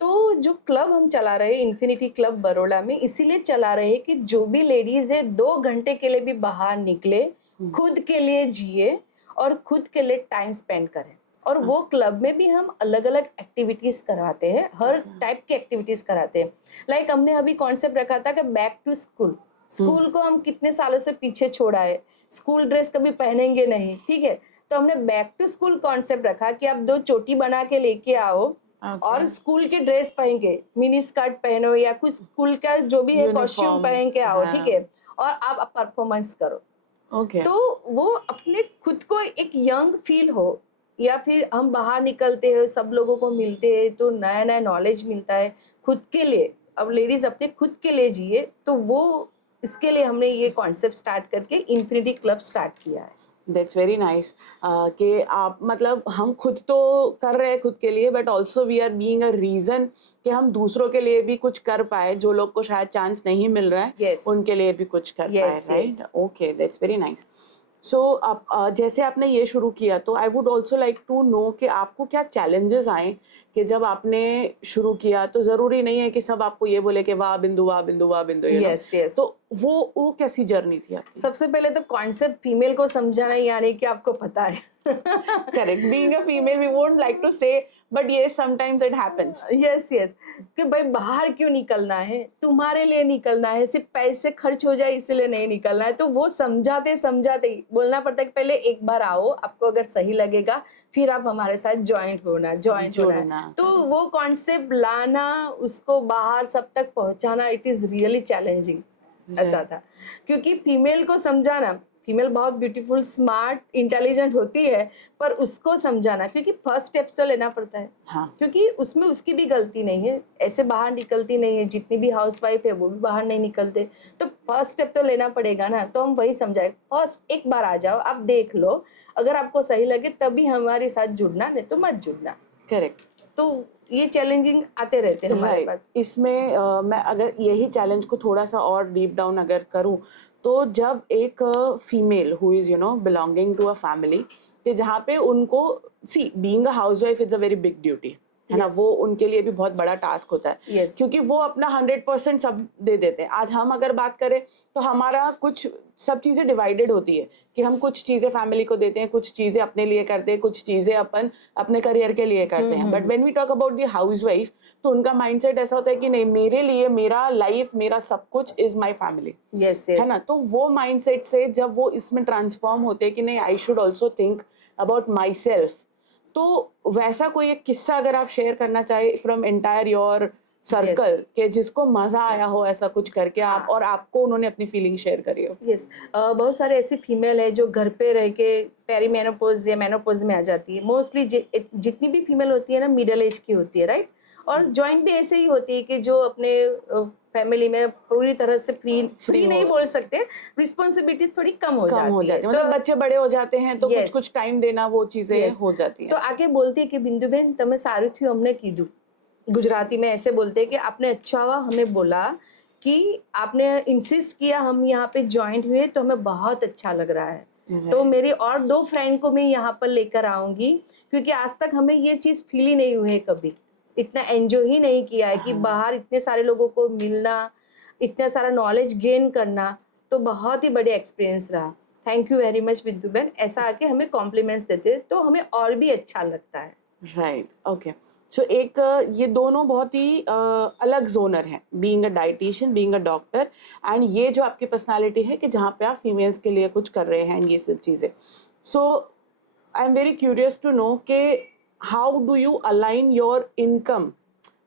तो जो क्लब हम चला रहे हैं, इन्फिनिटी क्लब बड़ौदा में, इसीलिए चला रहे हैं कि जो भी लेडीज है 2 घंटे के लिए भी बाहर निकले, खुद के लिए जिए और खुद के लिए टाइम स्पेंड करें। और वो क्लब में भी हम अलग अलग एक्टिविटीज कराते हैं, हर टाइप की एक्टिविटीज कराते हैं। लाइक हमने अभी कॉन्सेप्ट रखा था कि बैक टू स्कूल। स्कूल को हम कितने सालों से पीछे छोड़ा है, स्कूल ड्रेस कभी पहनेंगे नहीं, ठीक है? तो हमने बैक टू स्कूल कॉन्सेप्ट रखा कि आप 2 चोटी बना के लेके आओ और स्कूल के ड्रेस पहन के, मिनी स्कर्ट पहनो या कुछ स्कूल का जो भी है कॉस्ट्यूम यूनिफॉर्म, पहन के आओ, हाँ। ठीक है? और आप परफॉर्मेंस करो। ओके। तो वो अपने खुद को एक यंग फील हो, या फिर हम बाहर निकलते हैं, सब लोगों को मिलते हैं तो नया नया नॉलेज मिलता है खुद के लिए। अब लेडीज अपने खुद के लिए जिए, तो वो इसके लिए हमने ये कॉन्सेप्ट स्टार्ट करके इन्फिनिटी क्लब स्टार्ट किया है। दैट्स वेरी नाइस कि आप मतलब हम खुद तो कर रहे हैं खुद के लिए, but also we are being a reason कि हम दूसरों के लिए भी कुछ कर पाए, जो लोग को शायद चांस नहीं मिल रहा है Yes. उनके लिए भी कुछ कर पाए, Yes, right? yes. Okay, that's very nice. So आप जैसे आपने ये शुरू किया, तो I would also like to know कि आपको क्या चैलेंजेस आए कि जब आपने शुरू किया, तो ज़रूरी नहीं है कि सब आपको ये बोले कि वाह बिंदु, वाह बिंदु, वाह बिंदु, यू नो? यस यस, तो वो कैसी जर्नी थी आपकी? सबसे पहले तो कॉन्सेप्ट फीमेल को समझाना, यानी कि आपको पता है Correct. Being a female, we won't like to say, but yes, sometimes it happens. Yes yes, कि भाई बाहर क्यों निकलना है, तुम्हारे लिए निकलना है, सिर्फ पैसे खर्च हो जाए इसलिए नहीं निकलना है। तो वो समझाते समझाते ही बोलना पड़ता है कि पहले एक बार आओ, आपको अगर सही लगेगा फिर आप हमारे साथ ज्वाइंट होना जुड़ना, है। तो वो कॉन्सेप्ट लाना, उसको बाहर सब तक पहुंचाना, इट इज रियली चैलेंजिंग। ऐसा था, क्योंकि फीमेल को समझाना, फीमेल बहुत ब्यूटीफुल, स्मार्ट, इंटेलिजेंट होती है, पर उसको समझाना, क्योंकि फर्स्ट स्टेप तो लेना पड़ता है। हाँ, क्योंकि उसमें उसकी भी गलती नहीं है, ऐसे बाहर निकलती नहीं है, जितनी भी हाउसवाइफ है वो भी बाहर नहीं निकलते, तो फर्स्ट स्टेप तो लेना पड़ेगा ना। तो हम वही समझाए, फर्स्ट एक बार आ जाओ, आप देख लो, अगर आपको सही लगे तभी हमारे साथ जुड़ना, नहीं तो मत जुड़ना। करेक्ट, तो ये चैलेंजिंग आते रहते हैं हमारे राइट। पास। इसमें मैं अगर यही चैलेंज को थोड़ा सा और डीप डाउन अगर करूं, तो जब एक female who is belonging to a family, कि जहाँ पे उनको see being a housewife is a very big duty, है ना? Yes. वो उनके लिए भी बहुत बड़ा टास्क होता है, Yes. क्योंकि वो अपना 100% सब दे देते हैं। आज हम अगर बात करें तो हमारा कुछ सब चीज़ें डिवाइडेड होती है कि हम कुछ चीज़ें फैमिली को देते हैं, कुछ चीज़ें अपने लिए करते हैं, कुछ चीज़ें अपन अपने करियर के लिए करते हैं। But when we talk about the housewife, तो उनका माइंडसेट ऐसा होता है कि नहीं, मेरे लिए मेरा लाइफ, मेरा सब कुछ इज माय फैमिली, यस है यस, ना? तो वो माइंडसेट से जब वो इसमें ट्रांसफॉर्म होते हैं कि नहीं, I should also think about my self, तो वैसा कोई एक किस्सा अगर आप शेयर करना चाहे फ्रॉम एंटायर योर सर्कल के जिसको मजा आया हो ऐसा कुछ करके आप और आपको उन्होंने अपनी फीलिंग शेयर करी हो। यस, बहुत सारे ऐसी फीमेल है जो घर पे रह के पेरीमेनोपॉज या मेनोपॉज में आ जाती है। मोस्टली जितनी भी फीमेल होती है ना मिडिल एज की होती है, राइट। और जॉइंट भी ऐसे ही होती है कि जो अपने फैमिली में पूरी तरह से फ्री नहीं बोल सकते, रिस्पॉन्सिबिलिटीज थोड़ी कम हो जाती है। मतलब बच्चे बड़े हो जाते हैं तो Yes. कुछ टाइम देना वो चीजें Yes. हो जाती हैं। तो आके बोलती है कि बिंदुबेन તમે સારું થયું हमने कीधु। गुजराती में ऐसे बोलते हैं कि आपने अच्छा हुआ हमें बोला कि आपने इंसिस्ट किया, हम यहाँ पे ज्वाइंट हुए तो हमें बहुत अच्छा लग रहा है। तो मेरी और 2 फ्रेंड को मैं यहाँ पर लेकर आऊंगी, क्योंकि आज तक हमें ये चीज फील ही नहीं हुई है, कभी इतना एंजॉय ही नहीं किया है कि बाहर इतने सारे लोगों को मिलना, इतना सारा नॉलेज गेन करना, तो बहुत ही बड़ी एक्सपीरियंस रहा। थैंक यू वेरी मच विद्युबेन, ऐसा आके हमें कॉम्प्लीमेंट्स देते हैं तो हमें और भी अच्छा लगता है। Right, okay. सो एक ये दोनों बहुत ही अलग जोनर हैं, being a dietitian, being a doctor, and ये जो आपकी पर्सनालिटी है कि जहाँ पे आप फीमेल्स के लिए कुछ कर रहे हैं ये सब चीज़ें। So I am very curious to know कि how do you align your income,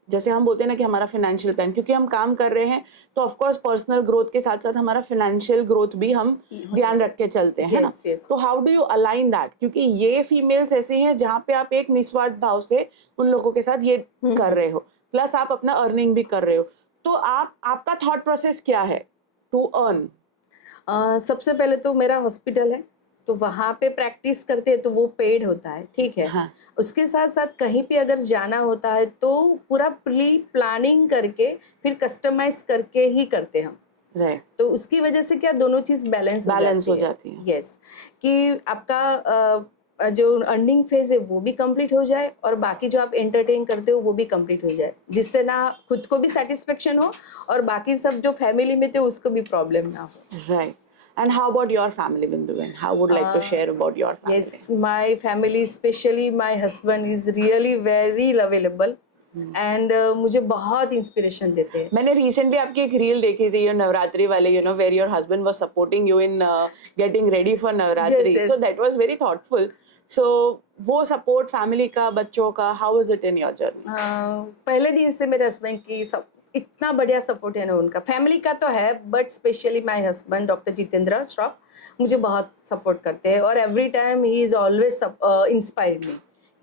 जैसे हम बोलते हैं ना कि हमारा फाइनेंशियल प्लान, क्योंकि हम काम कर रहे हैं तो ऑफ कोर्स पर्सनल ग्रोथ के साथ साथ हमारा फाइनेंशियल ग्रोथ भी हम ध्यान रख के चलते हैं ना। yes. तो how do you align that, क्योंकि ये फीमेल्स ऐसी हैं जहाँ पे आप एक निस्वार्थ भाव से उन लोगों के साथ ये कर रहे हो, प्लस आप अपना अर्निंग भी कर रहे हो, तो आपका थॉट प्रोसेस क्या है टू अर्न? सबसे पहले तो मेरा हॉस्पिटल है, तो वहाँ पे प्रैक्टिस करते हैं तो वो पेड होता है, ठीक है। हाँ। उसके साथ साथ कहीं पे अगर जाना होता है तो पूरा प्री प्लानिंग करके फिर कस्टमाइज करके ही करते हम। राइट, तो उसकी वजह से क्या दोनों चीज बैलेंस हो जाती है। यस, कि आपका जो अर्निंग फेज है वो भी कंप्लीट हो जाए और बाकी जो आप एंटरटेन करते हो वो भी कंप्लीट हो जाए, जिससे ना खुद को भी सेटिस्फेक्शन हो और बाकी सब जो फैमिली में थे उसको भी प्रॉब्लम ना हो। Right, and how about your family, Binduben? How would like to share about your family? Yes, my family, especially my husband, is really very lovable and मुझे बहुत इंस्पिरेशन देते हैं। मैंने रिसेंटली आपकी एक रील देखी थी ये नवरात्रि वाले, you know, where your husband was supporting you in getting ready for Navratri, Yes. So that was very thoughtful. So वो सपोर्ट फैमिली का, बच्चों का, how is it in your journey? पहले दिन से मेरे हस्बैंड की सब इतना बढ़िया सपोर्ट है ना, उनका फैमिली का तो है, but specially my husband doctor Jitendra Shroff मुझे बहुत सपोर्ट करते हैं और every time he is always inspired me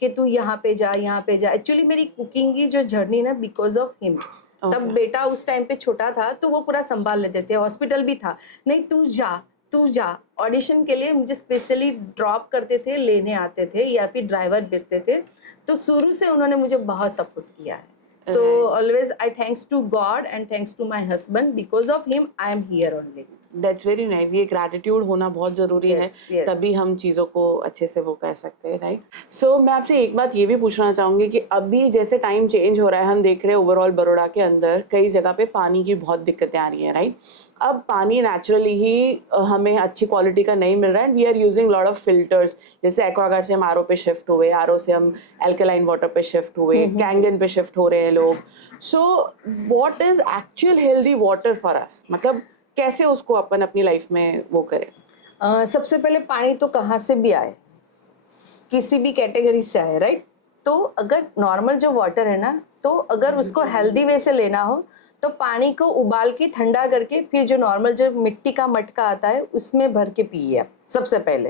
कि तू यहाँ पे जा, यहाँ पे जा। एक्चुअली मेरी कुकिंग की जो जर्नी ना बिकॉज ऑफ हिम। तब बेटा उस टाइम पे छोटा था तो वो पूरा संभाल लेते थे, हॉस्पिटल भी था, नहीं तू जा। ऑडिशन के लिए मुझे स्पेशली ड्रॉप करते थे, लेने आते थे या फिर ड्राइवर भेजते थे, तो शुरू से उन्होंने मुझे बहुत सपोर्ट किया है। So always I thanks to God and thanks to my husband, because of him I am here only. That's very nice. ये ग्रैटिट्यूड होना बहुत ज़रूरी है, yes. तभी हम चीज़ों को अच्छे से वो कर सकते हैं, राइट। सो मैं आपसे एक बात ये भी पूछना चाहूँगी कि अभी जैसे टाइम चेंज हो रहा है, हम देख रहे हैं ओवरऑल बड़ौदा के अंदर कई जगह पे पानी की बहुत दिक्कतें आ रही हैं, राइट। अब पानी नेचुरली ही हमें अच्छी क्वालिटी का नहीं मिल रहा है, we are using lot of filters, जैसे एक्वागार्ड से हम आरओ पे शिफ्ट हुए, आरओ से हम एल्कलाइन वाटर पे शिफ्ट हुए, कैंगन पे शिफ्ट हो रहे हैं लोग। So what is actual healthy water for us, मतलब कैसे उसको अपन अपनी लाइफ में वो करें? सबसे पहले पानी तो कहाँ से भी आए, किसी भी कैटेगरी से आए, राइट। तो अगर नॉर्मल जो वाटर है ना, तो अगर उसको हेल्दी वे से लेना हो तो पानी को उबाल के ठंडा करके फिर जो नॉर्मल जो मिट्टी का मटका आता है उसमें भर के पिए आप सबसे पहले,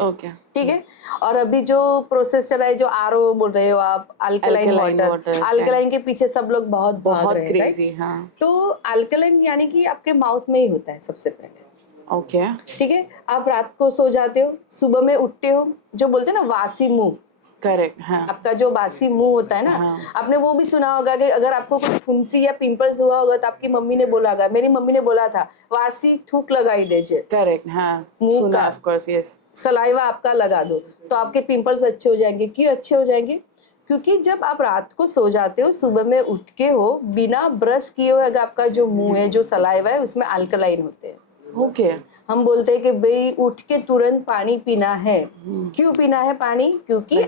ठीक है। और अभी जो प्रोसेस चला है, जो आरओ बोल रहे हो आप, अल्कलाइन वाटर, अल्कलाइन के पीछे सब लोग बहुत क्रेजी, हाँ। तो अल्कलाइन यानी कि आपके माउथ में ही होता है सबसे पहले, ओके, ठीक है। आप रात को सो जाते हो, सुबह में उठते हो, जो बोलते हैं ना वासी मुंह, करेक्ट, हाँ। आपका जो बासी मुंह होता है ना, हाँ। आपने वो भी सुना होगा कि अगर आपको कोई फुंसी या पिंपल्स हुआ होगा तो आपकी मम्मी ने बोला होगा, मेरी मम्मी ने बोला था, वासी थूक लगाई दीजिए, करेक्ट, हाँ, मुंह का, ऑफ कोर्स, यस, सलाइवा आपका लगा दो तो आपके पिंपल्स अच्छे हो जाएंगे। क्यों अच्छे हो जाएंगे? क्योंकि जब आप रात को सो जाते हो, सुबह में उठ के हो, बिना ब्रश किए हुए अगर आपका जो मुंह है, जो सलाइवा है, उसमें अल्कलाइन होते हैं। ओके, हम बोलते हैं कि भाई उठ के तुरंत पानी पीना है। क्यों पीना है पानी? क्योंकि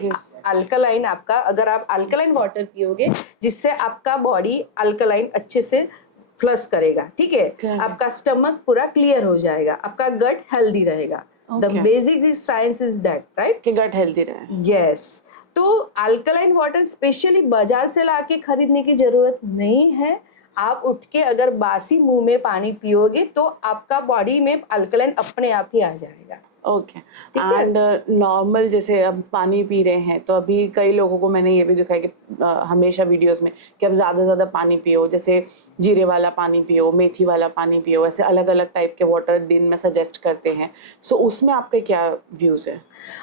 अल्कलाइन आपका, अगर आप अल्कलाइन वाटर पियोगे जिससे आपका बॉडी अल्कलाइन अच्छे से फ्लश करेगा, ठीक है, आपका स्टमक पूरा क्लियर हो जाएगा, आपका गट हेल्दी रहेगा। The Okay. Basic science is that, right? कि गट हेल्दी रहे। यस। तो अल्कलाइन वाटर स्पेशली बाजार से लाके खरीदने की जरूरत नहीं है। आप उठ के अगर बासी मुंह में पानी पियोगे तो आपका बॉडी में अल्कलाइन अपने आप ही आ जाएगा। ओके। ठीक है। एंड नॉर्मल जैसे अब पानी पी रहे हैं तो अभी कई लोगों को मैंने ये भी दिखाया कि हमेशा वीडियोस में कि अब ज़्यादा से ज़्यादा पानी पियो, जैसे जीरे वाला पानी पियो, मेथी वाला पानी पियो, ऐसे अलग अलग टाइप के वाटर दिन में सजेस्ट करते हैं। सो उसमें आपके क्या व्यूज़ है?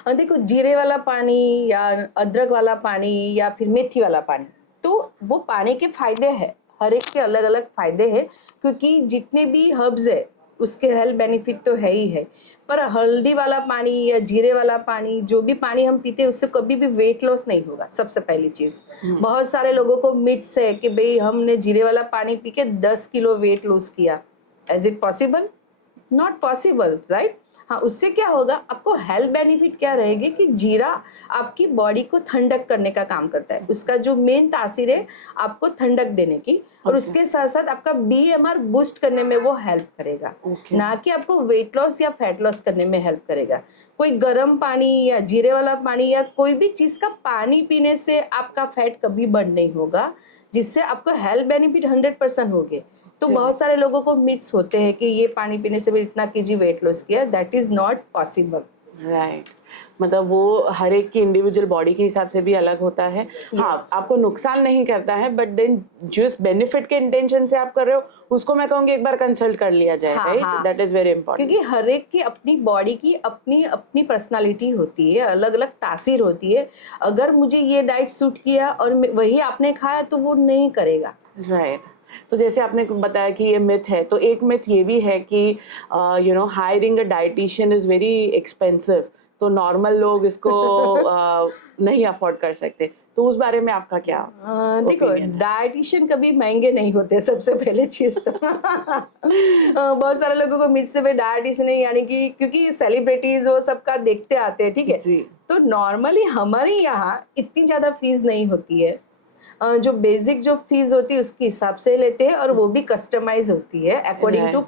देखो, जीरे वाला पानी या अदरक वाला पानी या फिर मेथी वाला पानी, तो वो पानी के फायदे हैं, हर एक के अलग अलग फायदे हैं, क्योंकि जितने भी हर्ब्स है उसके हेल्थ बेनिफिट तो है ही है। पर हल्दी वाला पानी या जीरे वाला पानी, जो भी पानी हम पीते हैं उससे कभी भी वेट लॉस नहीं होगा। सबसे पहली चीज, बहुत सारे लोगों को मिथ्स है कि भाई हमने जीरे वाला पानी पी के 10 किलो वेट लॉस किया। Is it possible? Not possible, right? हाँ, उससे क्या होगा, आपको हेल्थ बेनिफिट क्या रहेगी कि जीरा आपकी बॉडी को ठंडक करने का काम करता है। उसका जो मेन तासीर है आपको ठंडक देने की, और Okay. उसके साथ साथ आपका बीएमआर बूस्ट करने में वो हेल्प करेगा। Okay. ना कि आपको वेट लॉस या फैट लॉस करने में हेल्प करेगा। कोई गर्म पानी या जीरे वाला पानी या कोई भी चीज का पानी पीने से आपका फैट कभी बर्न नहीं होगा, जिससे आपको हेल्थ बेनिफिट 100% होंगे। तो बहुत सारे लोगों को मिथ्स होते हैं कि ये पानी पीने से भी इतना केजी वेट लॉस किया। That is not possible. Right. मतलब वो हर एक की इंडिविजुअल बॉडी के हिसाब से भी अलग होता है। हाँ, आपको नुकसान नहीं करता है, बट देन जिस बेनिफिट के इंटेंशन से आप कर रहे हो उसको मैं कहूँगी एक बार कंसल्ट कर लिया जाए, right? That is very important. क्योंकि हर एक की अपनी बॉडी की अपनी अपनी पर्सनालिटी होती है, अलग अलग तासीर होती है। अगर मुझे ये डाइट सूट किया और वही आपने खाया तो वो नहीं करेगा। राइट। तो जैसे आपने बताया कि ये मिथ है, तो एक मिथ ये भी है कि hiring a dietitian is very expensive, तो नॉर्मल लोग इसको नहीं अफोर्ड कर सकते। तो उस बारे में आपका क्या देखो, opinion है? डाइटिशियन कभी महंगे नहीं होते, सबसे पहले चीज तो बहुत सारे लोगों को मिथ से भाई डाइटिशियन है, यानी कि क्योंकि सेलिब्रिटीज वो सबका देखते आते हैं, ठीक है? जी। तो नॉर्मली हमारे यहाँ इतनी ज्यादा फीस नहीं होती है। जो बेसिक जो फीस होती है उसके हिसाब से लेते हैं, और वो भी कस्टमाइज होती है अकॉर्डिंग टू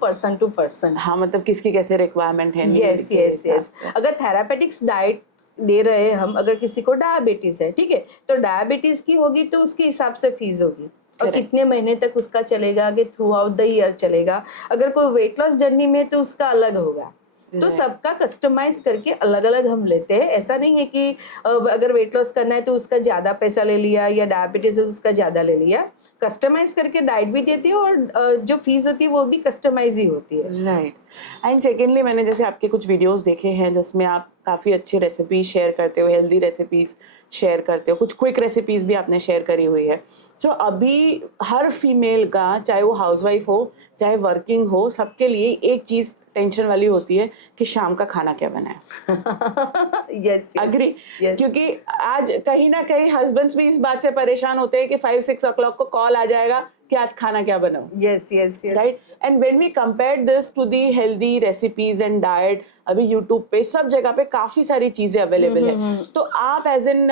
पर्सन। हाँ, मतलब किसकी कैसे रिक्वायरमेंट है, need यस के यस हिसाब यस। से। अगर थेरापेटिक्स डाइट दे रहे हैं हम, अगर किसी को डायबिटीज है, ठीक है, तो डायबिटीज की होगी तो उसके हिसाब से फीस होगी, और Correct. कितने महीने तक उसका चलेगा, कि थ्रू आउट द ईयर चलेगा। अगर कोई वेट लॉस जर्नी में तो उसका अलग होगा। तो Right. सबका कस्टमाइज करके अलग अलग हम लेते हैं। ऐसा नहीं है कि अगर वेट लॉस करना है तो उसका ज्यादा पैसा ले लिया, या डायबिटीज है तो उसका ज्यादा ले लिया। कस्टमाइज करके डाइट भी देती है, और जो फीस होती है वो भी कस्टमाइज ही होती है। राइट। एंड सेकेंडली, मैंने जैसे आपके कुछ वीडियोस देखे हैं जिसमें आप काफ़ी अच्छी रेसिपीज शेयर करते हो, हेल्दी रेसिपीज शेयर करते हो, कुछ क्विक रेसिपीज भी आपने शेयर करी हुई है। सो अभी हर फीमेल का, चाहे वो हाउसवाइफ हो चाहे वर्किंग हो, सबके लिए एक चीज़ टेंशन वाली होती है कि शाम का खाना क्या बनाए। Yes agree? yes. क्योंकि आज कहीं ना कहीं हस्बैंड्स भी इस बात से परेशान होते हैं कि 5-6 o'clock को कॉल आ जाएगा कि आज खाना क्या बनाऊं, yes yes yes right? And when we compare this to the healthy recipes and diet, अभी यूट्यूब पे सब जगह पे काफी सारी चीजें अवेलेबल है। तो आप as an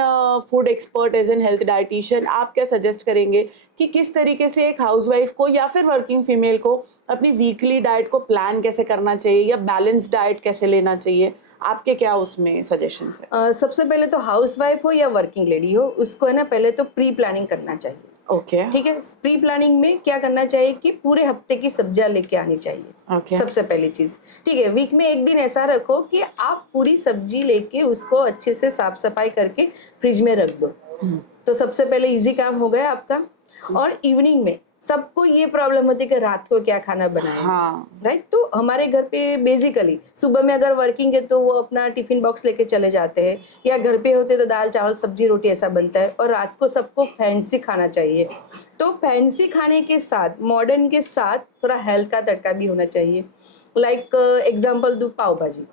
food expert, as an health dietitian, आप क्या सजेस्ट करेंगे कि किस तरीके से एक हाउसवाइफ को या फिर वर्किंग फीमेल को अपनी वीकली डाइट को प्लान कैसे करना चाहिए, या बैलेंस डाइट कैसे लेना चाहिए? आपके क्या उसमें सजेशंस है? सबसे पहले तो हाउसवाइफ हो या वर्किंग लेडी हो, उसको है ना पहले तो प्री प्लानिंग करना चाहिए। ओके। ठीक है, प्री प्लानिंग में क्या करना चाहिए कि पूरे हफ्ते की सब्जियां लेके आनी चाहिए। ओके। सबसे पहली चीज, ठीक है, वीक में एक दिन ऐसा रखो कि आप पूरी सब्जी लेके उसको अच्छे से साफ सफाई करके फ्रिज में रख दो। तो सबसे पहले इजी काम हो गया आपका। और इवनिंग में सबको ये प्रॉब्लम होती है कि रात को क्या खाना बनाए, हाँ। राइट? तो हमारे घर पे बेसिकली सुबह में अगर वर्किंग है तो वो अपना टिफिन बॉक्स लेके चले जाते हैं, या घर पे होते तो दाल चावल सब्जी रोटी ऐसा बनता है। और रात को सबको फैंसी खाना चाहिए। तो फैंसी खाने के साथ, मॉडर्न के साथ, थोड़ा हेल्थ का तड़का भी होना चाहिए। लाइक एग्जाम्पल दूं, पाव भाजी।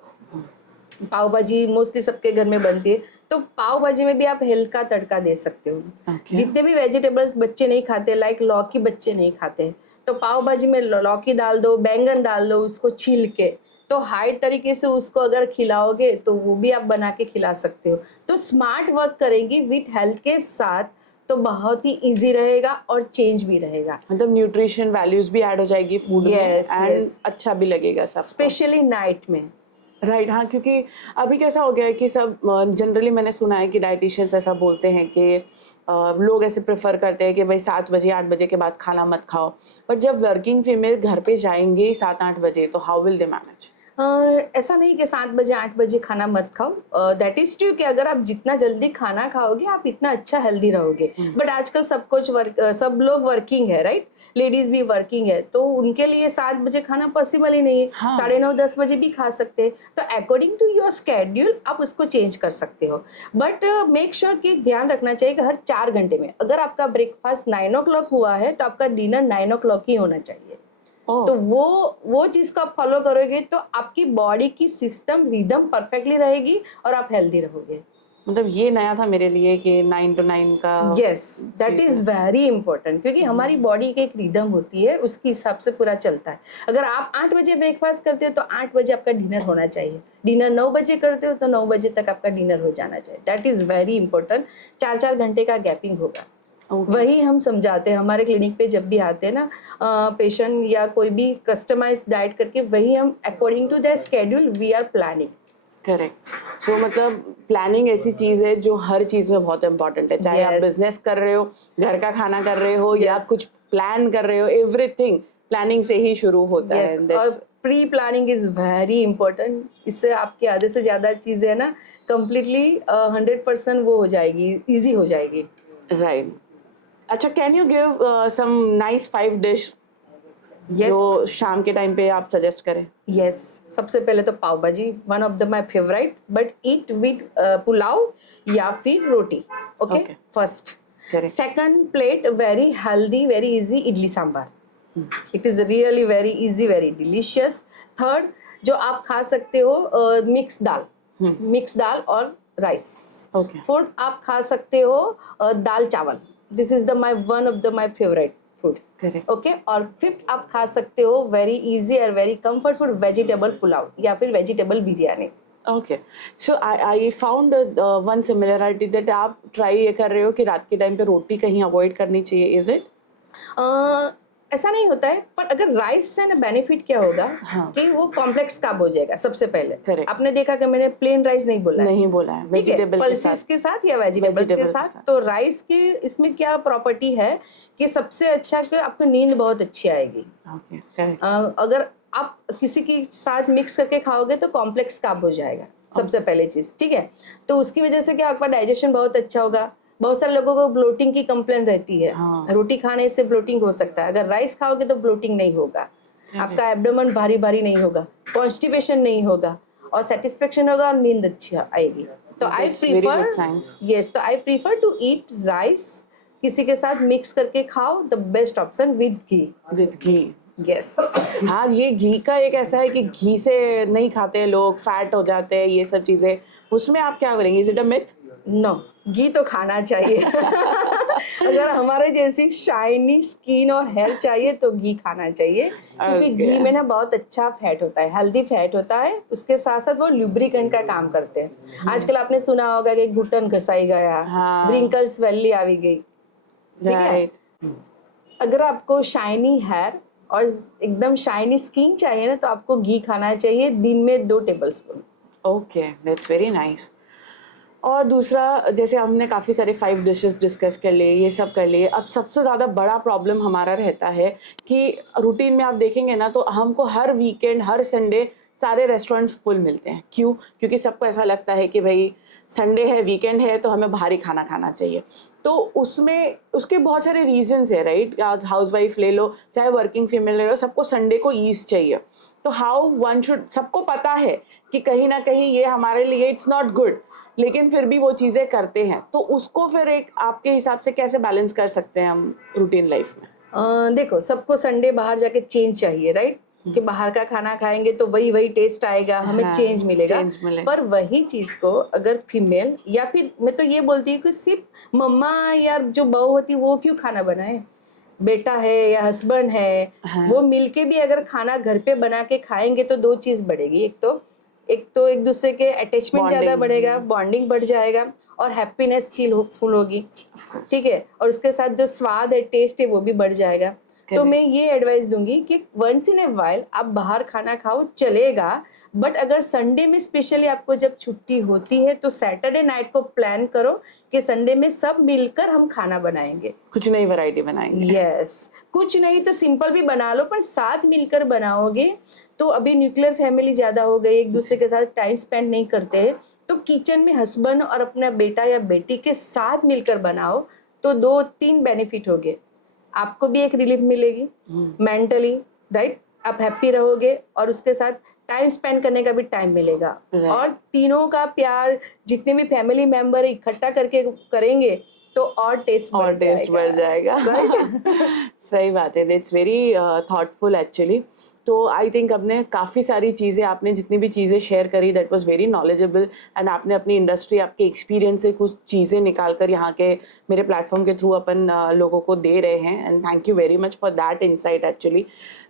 पाव भाजी मोस्टली सबके घर में बनती है, तो पाव भाजी में भी आप हेल्थ का तड़का दे सकते हो। Okay. जितने भी वेजिटेबल्स बच्चे नहीं खाते, लाइक लौकी बच्चे नहीं खाते, तो पाव भाजी में लौकी डाल दो, बैंगन डाल दो, उसको छील के, तो हाई तरीके से उसको अगर खिलाओगे तो वो भी आप बना के खिला सकते हो। तो स्मार्ट वर्क करेंगी विथ हेल्थ के साथ, तो बहुत ही इजी रहेगा और चेंज भी रहेगा। मतलब न्यूट्रिशन वैल्यूज भी ऐड हो जाएगी फूड में, Yes, एंड yes. अच्छा भी लगेगा सबको। स्पेशली नाइट में, राइट हाँ, क्योंकि अभी कैसा हो गया है कि सब जनरली मैंने सुना है कि डाइटिशियंस ऐसा बोलते हैं कि लोग ऐसे प्रेफर करते हैं कि भाई 7 बजे 8 बजे के बाद खाना मत खाओ, बट जब वर्किंग फीमेल घर पे जाएंगे 7-8 बजे तो हाउ विल दे मैनेज? अ, ऐसा नहीं कि 7 बजे 8 बजे खाना मत खाओ, दैट इज़ ट्रू कि अगर आप जितना जल्दी खाना खाओगे आप इतना अच्छा हेल्दी रहोगे। बट आजकल सब लोग वर्किंग है, राइट? लेडीज़ भी वर्किंग है, तो उनके लिए 7 बजे खाना पॉसिबल ही नहीं है। हाँ। साढ़े 9 10 बजे भी खा सकते हैं। तो अकॉर्डिंग टू योर शेड्यूल आप उसको चेंज कर सकते हो। बट मेक श्योर कि ध्यान रखना चाहिए कि हर 4 घंटे में अगर आपका ब्रेकफास्ट 9 हुआ है तो आपका डिनर 9 ही होना चाहिए। ओह! तो वो चीज को आप फॉलो करोगे तो आपकी बॉडी की सिस्टम रिदम परफेक्टली रहेगी और आप हेल्दी रहोगे। मतलब ये नया था मेरे लिए कि 9 to 9 का यस, दैट चीज़ इज है। वेरी इंपॉर्टेंट क्योंकि हमारी बॉडी की एक रिदम होती है, उसके हिसाब से पूरा चलता है। अगर आप 8 बजे ब्रेकफास्ट करते हो तो 8 बजे आपका डिनर होना चाहिए। डिनर 9 बजे करते हो तो 9 बजे तक आपका डिनर हो जाना चाहिए। That is very important. 4-4 घंटे का गैपिंग होगा। ओके, वही हम समझाते हैं हमारे क्लिनिक पे जब भी आते हैं ना पेशेंट या कोई भी कस्टमाइज डाइट करके, वही हम according to the schedule we are planning. Correct. So मतलब प्लानिंग ऐसी चीज़ है जो हर चीज़ में बहुत इम्पोर्टेंट है, चाहे आप यस, बिज़नेस कर रहे हो, घर का खाना कर रहे हो या यस, कुछ प्लान कर रहे हो, एवरीथिंग प्लानिंग से ही शुरू होता यस। है। और that's pre planning is very important. इससे आपके आधे से ज्यादा चीजें ना कंप्लीटली 100% वो हो जाएगी, इजी हो जाएगी। राइट। अच्छा, can you give some nice 5 dish जो यस, शाम के टाइम पे आप सजेस्ट करें? यस। सबसे पहले तो pav bhaji, one of the my favourite, but eat with pulao या फिर रोटी। Okay, okay, first. Correct. Second plate very healthy, very easy, idli sambar. It is really very easy, very delicious. Third, जो आप खा सकते हो मिक्स दाल, मिक्स दाल और राइस। ओके, फोर्थ, आप खा सकते हो दाल चावल। This is the my one of the my favourite food. Correct. Okay, और फिफ्थ आप खा सकते हो वेरी इजी और very comfort food, vegetable pulao या फिर vegetable biryani. Okay, so I found one similarity that आप ट्राई ये कर रहे हो कि रात के टाइम पे रोटी कहीं अवॉइड करनी चाहिए, इज इट? अ, ऐसा नहीं होता है, पर अगर राइस से ना बेनिफिट क्या होगा हाँ, कि वो कॉम्प्लेक्स कार्ब हो जाएगा सबसे पहले। करेक्ट। आपने देखा कि मैंने प्लेन राइस नहीं बोला है, नहीं बोला है, ठीक है? वेजिटेबल के पल्सेस साथ। के साथ या वेजिटेबल्स के वेजिटेबल के साथ। साथ। तो राइस के इसमें क्या प्रॉपर्टी है कि सबसे अच्छा कि आपको नींद बहुत अच्छी आएगी। Okay, correct. अगर आप किसी के साथ मिक्स करके खाओगे तो कॉम्प्लेक्स कार्ब हो जाएगा सबसे पहले चीज, ठीक है? तो उसकी वजह से क्या आपका डाइजेशन बहुत अच्छा होगा। बहुत सारे लोगों को ब्लोटिंग की कंप्लेन रहती है, हाँ, रोटी खाने से ब्लोटिंग हो सकता है। अगर राइस खाओगे तो ब्लोटिंग नहीं होगा, आपका एब्डोमेन भारी भारी नहीं होगा, कॉन्स्टिपेशन नहीं होगा और सेटिस्फेक्शन होगा और नींद अच्छी आएगी। तो I that's very good prefer, science. Yes, तो I prefer to eat rice किसी के साथ मिक्स करके खाओ, the best option with ghee. With ghee. Yes. हाँ, ये घी का एक ऐसा है कि घी से नहीं खाते हैं लोग, फैट हो जाते हैं, ये सब चीज़ें। उसमें आप क्या बोलेंगे? Is it a myth? No, घी तो खाना चाहिए। अगर हमारे जैसी शाइनी स्किन और हेयर चाहिए तो घी खाना चाहिए, क्योंकि ओके। घी में ना बहुत अच्छा फैट होता है, हेल्दी फैट होता है। उसके साथ साथ वो लुब्रिकेंट का काम करते हैं। आजकल आपने सुना होगा कि घुटन घसाई गया, हाँ, व्रिंकल्स वैली आ गई, ठीक है? राइट। अगर आपको शाइनी हेयर और एकदम शाइनी स्किन चाहिए ना तो आपको घी खाना चाहिए, दिन में 2 tablespoon. Okay, that's very nice. और दूसरा, जैसे हमने काफ़ी सारे 5 डिशेस डिस्कस कर लिए, ये सब कर लिए। अब सबसे ज़्यादा बड़ा प्रॉब्लम हमारा रहता है कि रूटीन में आप देखेंगे ना तो हमको हर वीकेंड, हर संडे सारे रेस्टोरेंट्स फुल मिलते हैं। क्यों? क्योंकि सबको ऐसा लगता है कि भई संडे है, वीकेंड है तो हमें भारी खाना खाना चाहिए। तो उसमें उसके बहुत सारे रीज़न्स हैं, राइट? आज हाउसवाइफ ले लो, चाहे वर्किंग फीमेल ले लो, सबको संडे को ईज़ चाहिए। तो हाउ वन शुड, सबको पता है कि कहीं न कहीं ये हमारे लिए इट्स नॉट गुड, लेकिन फिर भी वो चीज़ें करते हैं। तो उसको फिर एक आपके हिसाब से कैसे बैलेंस कर सकते हैं हम रूटीन लाइफ में? देखो, सबको संडे बाहर जाके चेंज चाहिए, राइट? कि बाहर का खाना खाएंगे तो वही वही टेस्ट आएगा, हमें हाँ, चेंज मिलेगा। चेंज मिले। पर वही चीज को अगर फीमेल या फिर मैं तो ये बोलती हूँ कि सिर्फ मम्मा या जो बहू होती है वो क्यों खाना बनाए, बेटा है या हस्बैंड है, हाँ, वो मिलके भी अगर खाना घर पे बना के खाएंगे तो 2 चीज बढ़ेगी। एक तो एक दूसरे के अटैचमेंट ज्यादा बॉन्डिंग। बढ़ेगा, बॉन्डिंग बढ़ जाएगा और हैप्पीनेस फील फुल होगी, ऑफ कोर्स। ठीक है? और उसके साथ जो स्वाद है, टेस्ट है, वो भी बढ़ जाएगा। तो मैं ये एडवाइस दूंगी कि वंस इन ए वाइल आप बाहर खाना खाओ चलेगा, बट अगर संडे में स्पेशली आपको जब छुट्टी होती है तो सैटरडे नाइट को प्लान करो कि संडे में सब मिलकर हम खाना बनाएंगे, कुछ नई वैरायटी बनाएंगे। यस कुछ नहीं तो सिंपल भी बना लो, पर साथ मिलकर बनाओगे तो अभी न्यूक्लियर फैमिली ज्यादा हो गई, एक दूसरे के साथ टाइम स्पेंड नहीं करते हैं, तो किचन में हस्बैंड और अपना बेटा या बेटी के साथ मिलकर बनाओ तो 2-3 बेनिफिट हो गए। आपको भी एक रिलीफ मिलेगी मेंटली, राइट, आप हैप्पी रहोगे और उसके साथ टाइम स्पेंड करने का भी टाइम मिलेगा। Right. और तीनों का प्यार जितने भी फैमिली मेंबर इकट्ठा करके करेंगे तो और टेस्ट बढ़ जाएगा। सही बात है, इट्स वेरी थॉटफुल एक्चुअली। तो आई थिंक अपने काफ़ी सारी चीज़ें, आपने जितनी भी चीज़ें शेयर करी that was very knowledgeable, and आपने अपनी इंडस्ट्री, आपके एक्सपीरियंस से कुछ चीज़ें निकाल कर यहाँ के मेरे प्लेटफॉर्म के थ्रू अपन लोगों को दे रहे हैं, and thank you very much for that insight actually.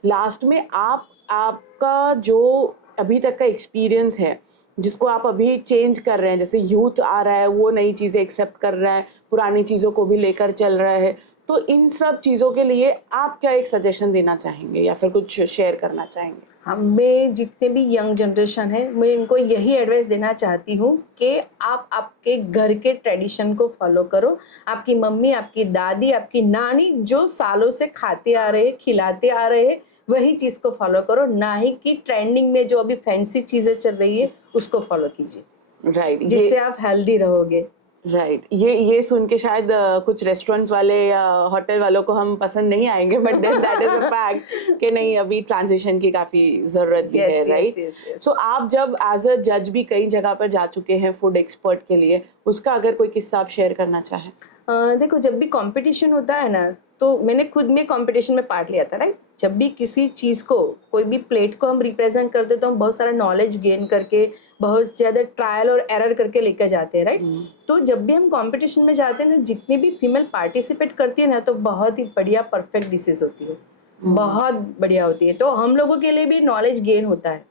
Last में आपका जो अभी तक का एक्सपीरियंस है जिसको आप अभी चेंज कर रहे हैं, जैसे यूथ आ रहा है वो नई चीज़ें एक्सेप्ट कर रहा है, पुरानी चीज़ों को भी लेकर चल रहा है, तो इन सब चीज़ों के लिए आप क्या एक सजेशन देना चाहेंगे या फिर कुछ शेयर करना चाहेंगे? हमें जितने भी यंग जनरेशन है मैं इनको यही एडवाइस देना चाहती हूँ कि आप आपके घर के ट्रेडिशन को फॉलो करो। आपकी मम्मी, आपकी दादी, आपकी नानी जो सालों से खाते आ रहे, खिलाते आ रहे, वही चीज़ को फॉलो करो, ना ही कि ट्रेंडिंग में जो अभी फैंसी चीज़ें चल रही है उसको फॉलो कीजिए, राइट, जिससे आप हेल्दी रहोगे। राइट, ये सुन के शायद कुछ रेस्टोरेंट्स वाले या होटल वालों को हम पसंद नहीं आएंगे, but then that is a fact कि नहीं, अभी ट्रांजिशन की काफ़ी ज़रूरत भी है, राइट। सो आप जब एज अ जज भी कई जगह पर जा चुके हैं फूड एक्सपर्ट के लिए, उसका अगर कोई किस्सा आप शेयर करना चाहें? देखो, जब भी कंपटीशन होता है ना, तो मैंने खुद में कंपटीशन में पार्ट लिया था, राइट। जब भी किसी चीज़ को, कोई भी प्लेट को हम रिप्रेजेंट करते हैं तो हम बहुत सारा नॉलेज गेन करके, बहुत ज़्यादा ट्रायल और एरर करके लेकर जाते हैं, राइट। तो जब भी हम कंपटीशन में जाते हैं ना, जितनी भी फीमेल पार्टिसिपेट करती है ना, तो बहुत ही बढ़िया परफेक्ट डिशेज होती है, बहुत बढ़िया होती है। तो हम लोगों के लिए भी नॉलेज गेन होता है,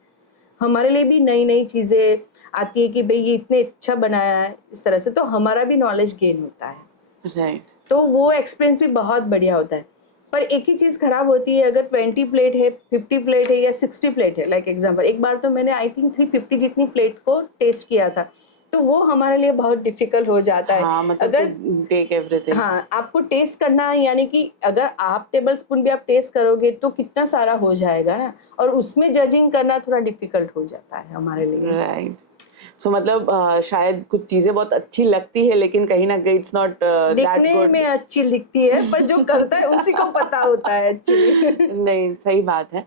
हमारे लिए भी नई नई चीज़ें आती है कि भाई ये इतने अच्छा बनाया है, इस तरह से तो हमारा भी नॉलेज गेन होता है, राइट। तो वो एक्सपीरियंस भी बहुत बढ़िया होता है। पर एक ही चीज़ खराब होती है, अगर 20 प्लेट है, 50 प्लेट है या 60 प्लेट है, लाइक एग्जांपल, एक बार तो मैंने आई थिंक 350 जितनी प्लेट को टेस्ट किया था, तो वो हमारे लिए बहुत डिफिकल्ट हो जाता है। हाँ, मतलब अगर टेक एवरीथिंग, हाँ, आपको टेस्ट करना है, यानी कि अगर आप टेबल स्पून भी आप टेस्ट करोगे तो कितना सारा हो जाएगा ना, और उसमें जजिंग करना थोड़ा डिफिकल्ट हो जाता है हमारे लिए, राइट। सो मतलब शायद कुछ चीज़ें बहुत अच्छी लगती है, लेकिन कहीं ना कहीं इट्स नॉट दैट देखने गुड। में अच्छी दिखती है, पर जो करता है उसी को पता होता है एक्चुअली। नहीं, सही बात है।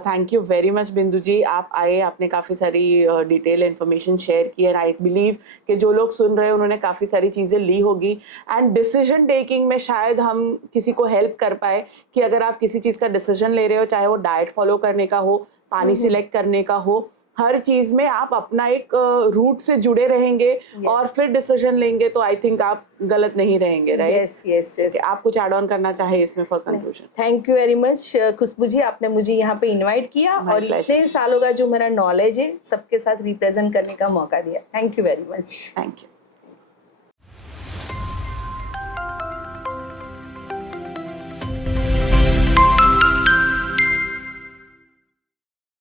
थैंक यू वेरी मच बिंदु जी, आप आए, आपने काफ़ी सारी डिटेल इन्फॉर्मेशन शेयर की, एंड आई बिलीव कि जो लोग सुन रहे हैं उन्होंने काफ़ी सारी चीज़ें ली होगी, एंड डिसीजन टेकिंग में शायद हम किसी को हेल्प कर पाए कि अगर आप किसी चीज़ का डिसीजन ले रहे हो, चाहे वो डाइट फॉलो करने का हो, पानी सिलेक्ट करने का हो, हर चीज में आप अपना एक रूट से जुड़े रहेंगे और फिर डिसीजन लेंगे, तो आई थिंक आप गलत नहीं रहेंगे, राइट। Yes yes yes. आप कुछ ऐड ऑन करना चाहे इसमें for conclusion? Thank you very much Khushboo ji, आपने मुझे यहाँ पे इनवाइट किया और इतने सालों का जो मेरा नॉलेज है सबके साथ रिप्रेजेंट करने का मौका दिया। Thank you very much. Thank you.